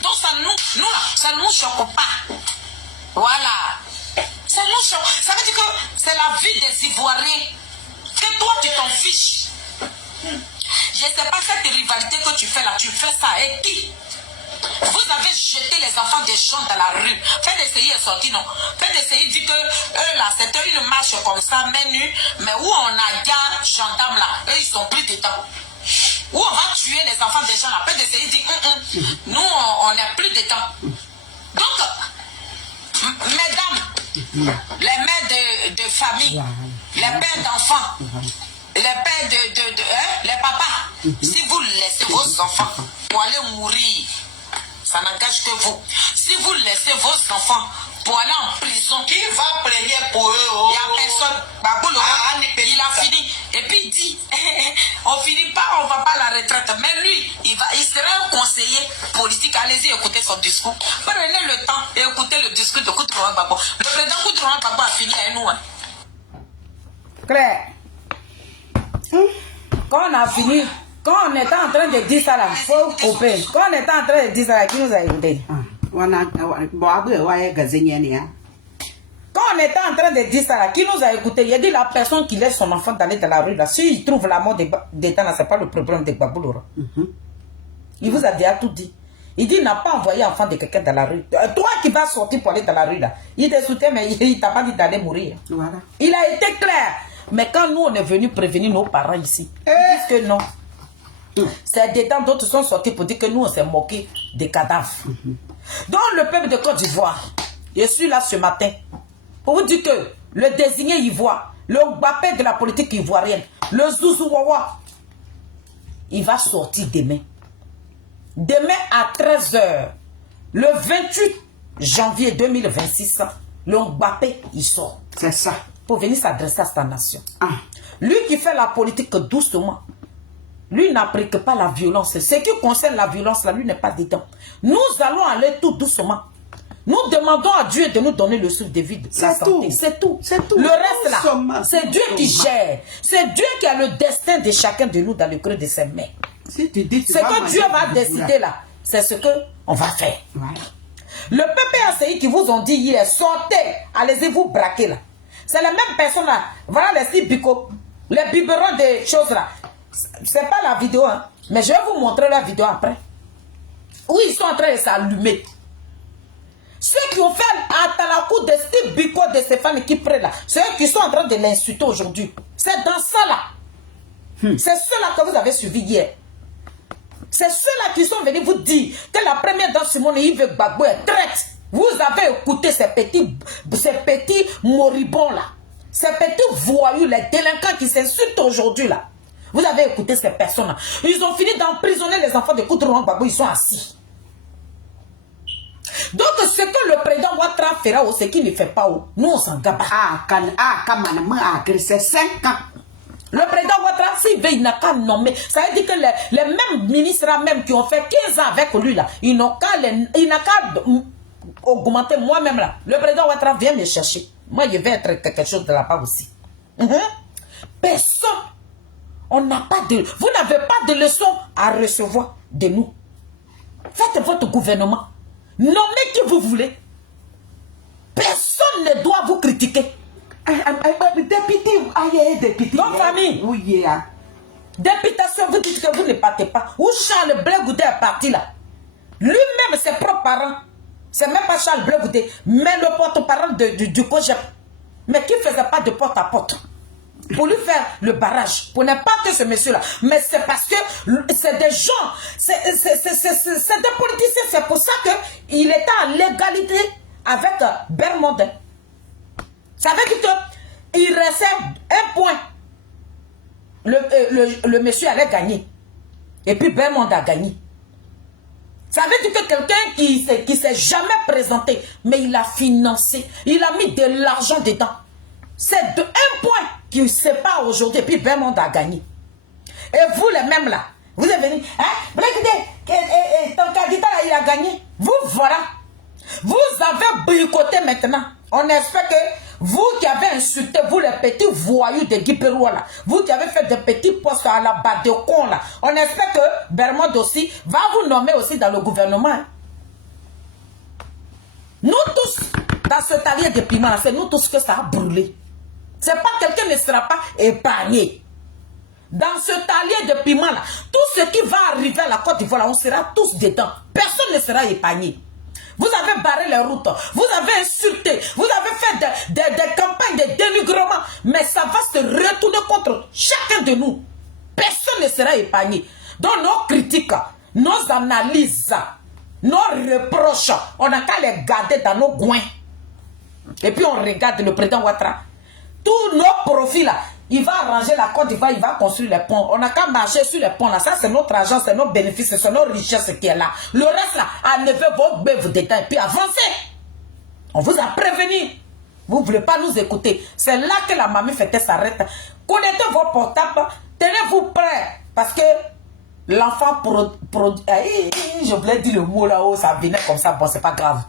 Donc ça nous choque pas. Voilà. Ça nous choque. Ça veut dire que c'est la vie des Ivoiriens. Que toi tu t'en fiches. Je ne sais pas cette rivalité que tu fais là, tu fais ça avec qui? Vous avez jeté les enfants des gens dans la rue. Faites essayer est sorti, non? Faites essayer dit que eux là, c'était une marche comme ça, main nue, mais où on a gars, gendarmes là, eux ils sont plus dedans. Où on va tuer les enfants des gens là. Faites essayer dit, nous on n'est plus dedans. Donc, mesdames, les mères de famille, les pères d'enfants, les pères les papas, si vous laissez vos enfants pour aller mourir, ça n'engage que vous. Si vous laissez vos enfants pour aller en prison, qui va prier pour eux? Il n'y a personne. Babou, il a fini. Et puis il dit, on finit pas, on va pas à la retraite. Mais lui, il sera un conseiller politique. Allez-y, écoutez son discours. Prenez le temps et écoutez le discours de Koutourang Gbagbo. Le président Koutourang Gbagbo a fini avec nous. Hein. Claire. Quand on a fini, quand on était en train de dire ça là, il faut couper. Quand on était en train de dire ça là, qui nous a aidé? Quand on était en train de dire ça là, qui nous a écouté? Il a dit la personne qui laisse son enfant d'aller dans la rue là, s'il trouve la mort d'état là, c'est pas le problème de Gbagbo Laurent. Il vous a déjà tout dit. Il dit il n'a pas envoyé enfant de quelqu'un dans la rue. Toi qui vas sortir pour aller dans la rue là, il te soutient mais il t'a pas dit d'aller mourir. Voilà. Il a été clair. Mais quand nous, on est venu prévenir nos parents ici, ils disent que non. C'est des temps d'autres sont sortis pour dire que nous, on s'est moqué des cadavres. Donc, le peuple de Côte d'Ivoire, je suis là ce matin pour vous dire que le désigné ivoire, le Mbappé de la politique ivoirienne, le Zouzou Wawa, il va sortir demain. Demain à 13 h, le 28 janvier 2026, le Mbappé, il sort. C'est ça. Pour venir s'adresser à sa nation. Lui qui fait la politique doucement, lui n'applique pas la violence. Ce qui concerne la violence, là, lui n'est pas dedans. Nous allons aller tout doucement. Nous demandons à Dieu de nous donner le souffle de vie, la santé. C'est tout. Le reste là, c'est Dieu qui gère. C'est Dieu qui a le destin de chacun de nous dans le creux de ses mains. Si tu dis, ce que Dieu va décider là, c'est ce qu'on va faire. Voilà. Le PPACI qui vous ont dit hier, sortez, allez-y vous braquer là. C'est la même personne là. Voilà les 6 bicots, les biberons des choses là. C'est pas la vidéo, hein. Mais je vais vous montrer la vidéo après. Où ils sont en train de s'allumer. Ceux qui ont fait à Talakou des 6 bicots de Stéphane qui prennent là, ceux qui sont en train de l'insulter aujourd'hui. C'est dans ça là. C'est ceux-là que vous avez suivi hier. C'est ceux-là qui sont venus vous dire que la première dame Simone Yves Gbagbo est traite. Vous avez écouté ces petits moribonds là. Ces petits voyous, les délinquants qui s'insultent aujourd'hui là. Vous avez écouté ces personnes là. Ils ont fini d'emprisonner les enfants de Koutourang Gbagbo, ils sont assis. Donc ce que le président Ouattara fera, ce qu'il ne fait pas, nous on s'en gabat. C'est 5 ans. Le président Ouattara, s'il veut, il n'a qu'à nommer. Ça veut dire que les mêmes ministres là, même qui ont fait 15 ans avec lui là, il n'a qu'à augmenter moi-même là. Le président Ouattara vient me chercher. Moi, je vais être quelque chose de là-bas aussi. Personne. On n'a pas de... Vous n'avez pas de leçon à recevoir de nous. Faites votre gouvernement. Nommez qui vous voulez. Personne ne doit vous critiquer. Député. Non, famille. Oui, Députation, vous dites que vous ne partez pas. Où Charles Blé Goudé est parti là? Lui-même, ses propres parents. C'est même pas Charles Blé Goudé, mais le porte-parole du COJEP. Mais qui ne faisait pas de porte-à-porte pour lui faire le barrage, pour ne pas que ce monsieur-là. Mais c'est parce que c'est des gens, c'est des politiciens. C'est pour ça qu'il était en légalité avec Bermondin. Ça veut dire qu'il restait un point. Le monsieur allait gagner. Et puis Bermond a gagné. Ça veut dire que quelqu'un qui s'est jamais présenté, mais il a financé, il a mis de l'argent dedans. C'est un point qui se sépare aujourd'hui, et puis Bermond a gagné. Et vous les mêmes là, vous êtes venus, hein, ton candidat là, il a gagné. Vous voilà. Vous avez boycotté maintenant. On espère que vous qui avez insulté, vous les petits voyous de Guy Peroua là, vous qui avez fait des petits postes à la bas de con là, on espère que Bermond aussi va vous nommer aussi dans le gouvernement. Hein. Nous tous, dans ce talier de piment, c'est nous tous que ça a brûlé. C'est pas quelqu'un ne sera pas épargné. Dans ce talier de piment là, tout ce qui va arriver à la Côte d'Ivoire, on sera tous dedans. Personne ne sera épargné. Vous avez barré les routes, vous avez insulté, vous avez fait des campagnes de dénigrement, mais ça va se retourner contre chacun de nous. Personne ne sera épargné. Donc nos critiques, nos analyses, nos reproches, on n'a qu'à les garder dans nos coins. Et puis on regarde le président Ouattara. Tous nos profils là, il va arranger la Côte d'Ivoire, il va construire les ponts. On n'a qu'à marcher sur les ponts là. Ça, c'est notre argent, c'est nos bénéfices, c'est nos richesses qui est là. Le reste là, enlevez vos bœufs dedans et puis avancez. On vous a prévenu. Vous ne voulez pas nous écouter. C'est là que la mamie fêtait s'arrête. Connectez vos portables, tenez-vous prêts. Parce que l'enfant je voulais dire le mot là-haut, ça venait comme ça. Bon, c'est pas grave.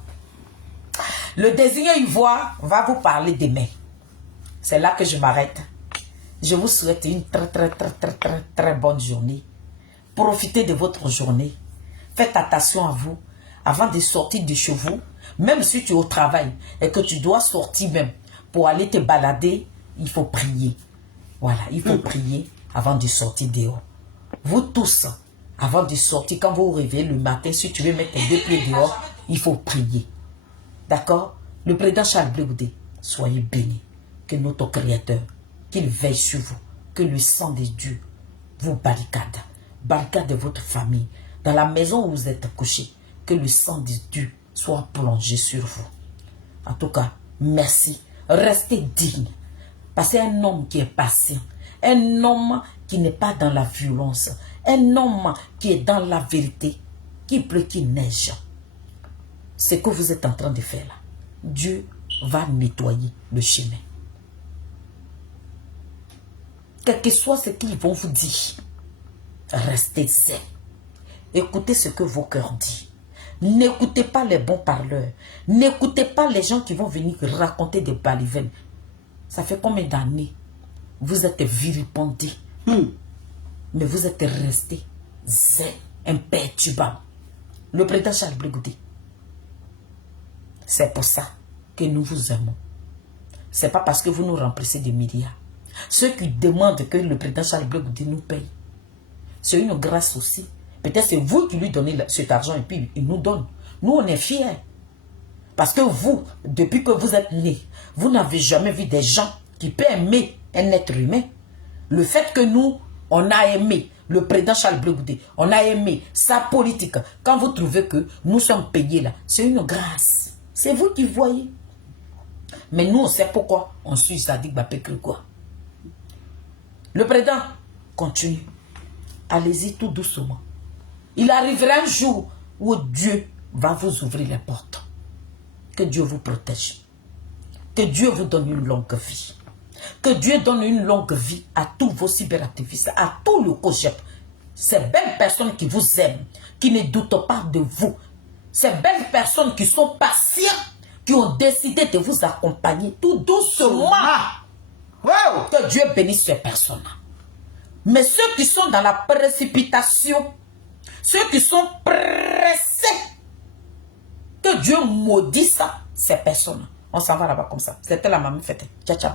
Le désigné ivoire va vous parler demain. C'est là que je m'arrête. Je vous souhaite une très bonne journée. Profitez de votre journée. Faites attention à vous. Avant de sortir de chez vous, même si tu es au travail et que tu dois sortir même pour aller te balader, il faut prier. Voilà, il faut prier avant de sortir dehors. Vous tous, avant de sortir, quand vous vous réveillez le matin, si tu veux mettre tes deux pieds dehors, il faut prier. D'accord? Le président Charles Blé Goudé, soyez bénis. Que notre Créateur, qu'il veille sur vous, que le sang de Dieu vous barricade, barricade de votre famille, dans la maison où vous êtes couché, que le sang de Dieu soit plongé sur vous. En tout cas, merci, restez digne, parce que un homme qui est patient, un homme qui n'est pas dans la violence, un homme qui est dans la vérité, qu'il pleut, qu'il neige, ce que vous êtes en train de faire là, Dieu va nettoyer le chemin. Quel que soit ce qu'ils vont vous dire, restez zen. Écoutez ce que vos cœurs disent. N'écoutez pas les bons parleurs. N'écoutez pas les gens qui vont venir raconter des balivernes. Ça fait combien d'années vous êtes vilipendés, mais vous êtes restés zen, imperturbables. Le président Charles Blé Goudé, c'est pour ça que nous vous aimons. C'est pas parce que vous nous remplissez des milliards. Ceux qui demandent que le président Charles Blé Goudé nous paye, c'est une grâce aussi. Peut-être c'est vous qui lui donnez cet argent et puis il nous donne. Nous, on est fiers. Parce que vous, depuis que vous êtes nés, vous n'avez jamais vu des gens qui peuvent aimer un être humain. Le fait que nous, on a aimé le président Charles Blé Goudé, on a aimé sa politique. Quand vous trouvez que nous sommes payés là, c'est une grâce. C'est vous qui voyez. Mais nous, on sait pourquoi on suit Zadig Bapekri quoi. Le président continue. Allez-y tout doucement. Il arrivera un jour où Dieu va vous ouvrir les portes. Que Dieu vous protège. Que Dieu vous donne une longue vie. Que Dieu donne une longue vie à tous vos cyberactivistes, à tout le COJEP. Ces belles personnes qui vous aiment, qui ne doutent pas de vous. Ces belles personnes qui sont patientes, qui ont décidé de vous accompagner tout doucement. Wow. Que Dieu bénisse ces personnes. Mais ceux qui sont dans la précipitation, ceux qui sont pressés, que Dieu maudisse ça, ces personnes. On s'en va là-bas comme ça. C'était la mamie fête. Ciao, ciao.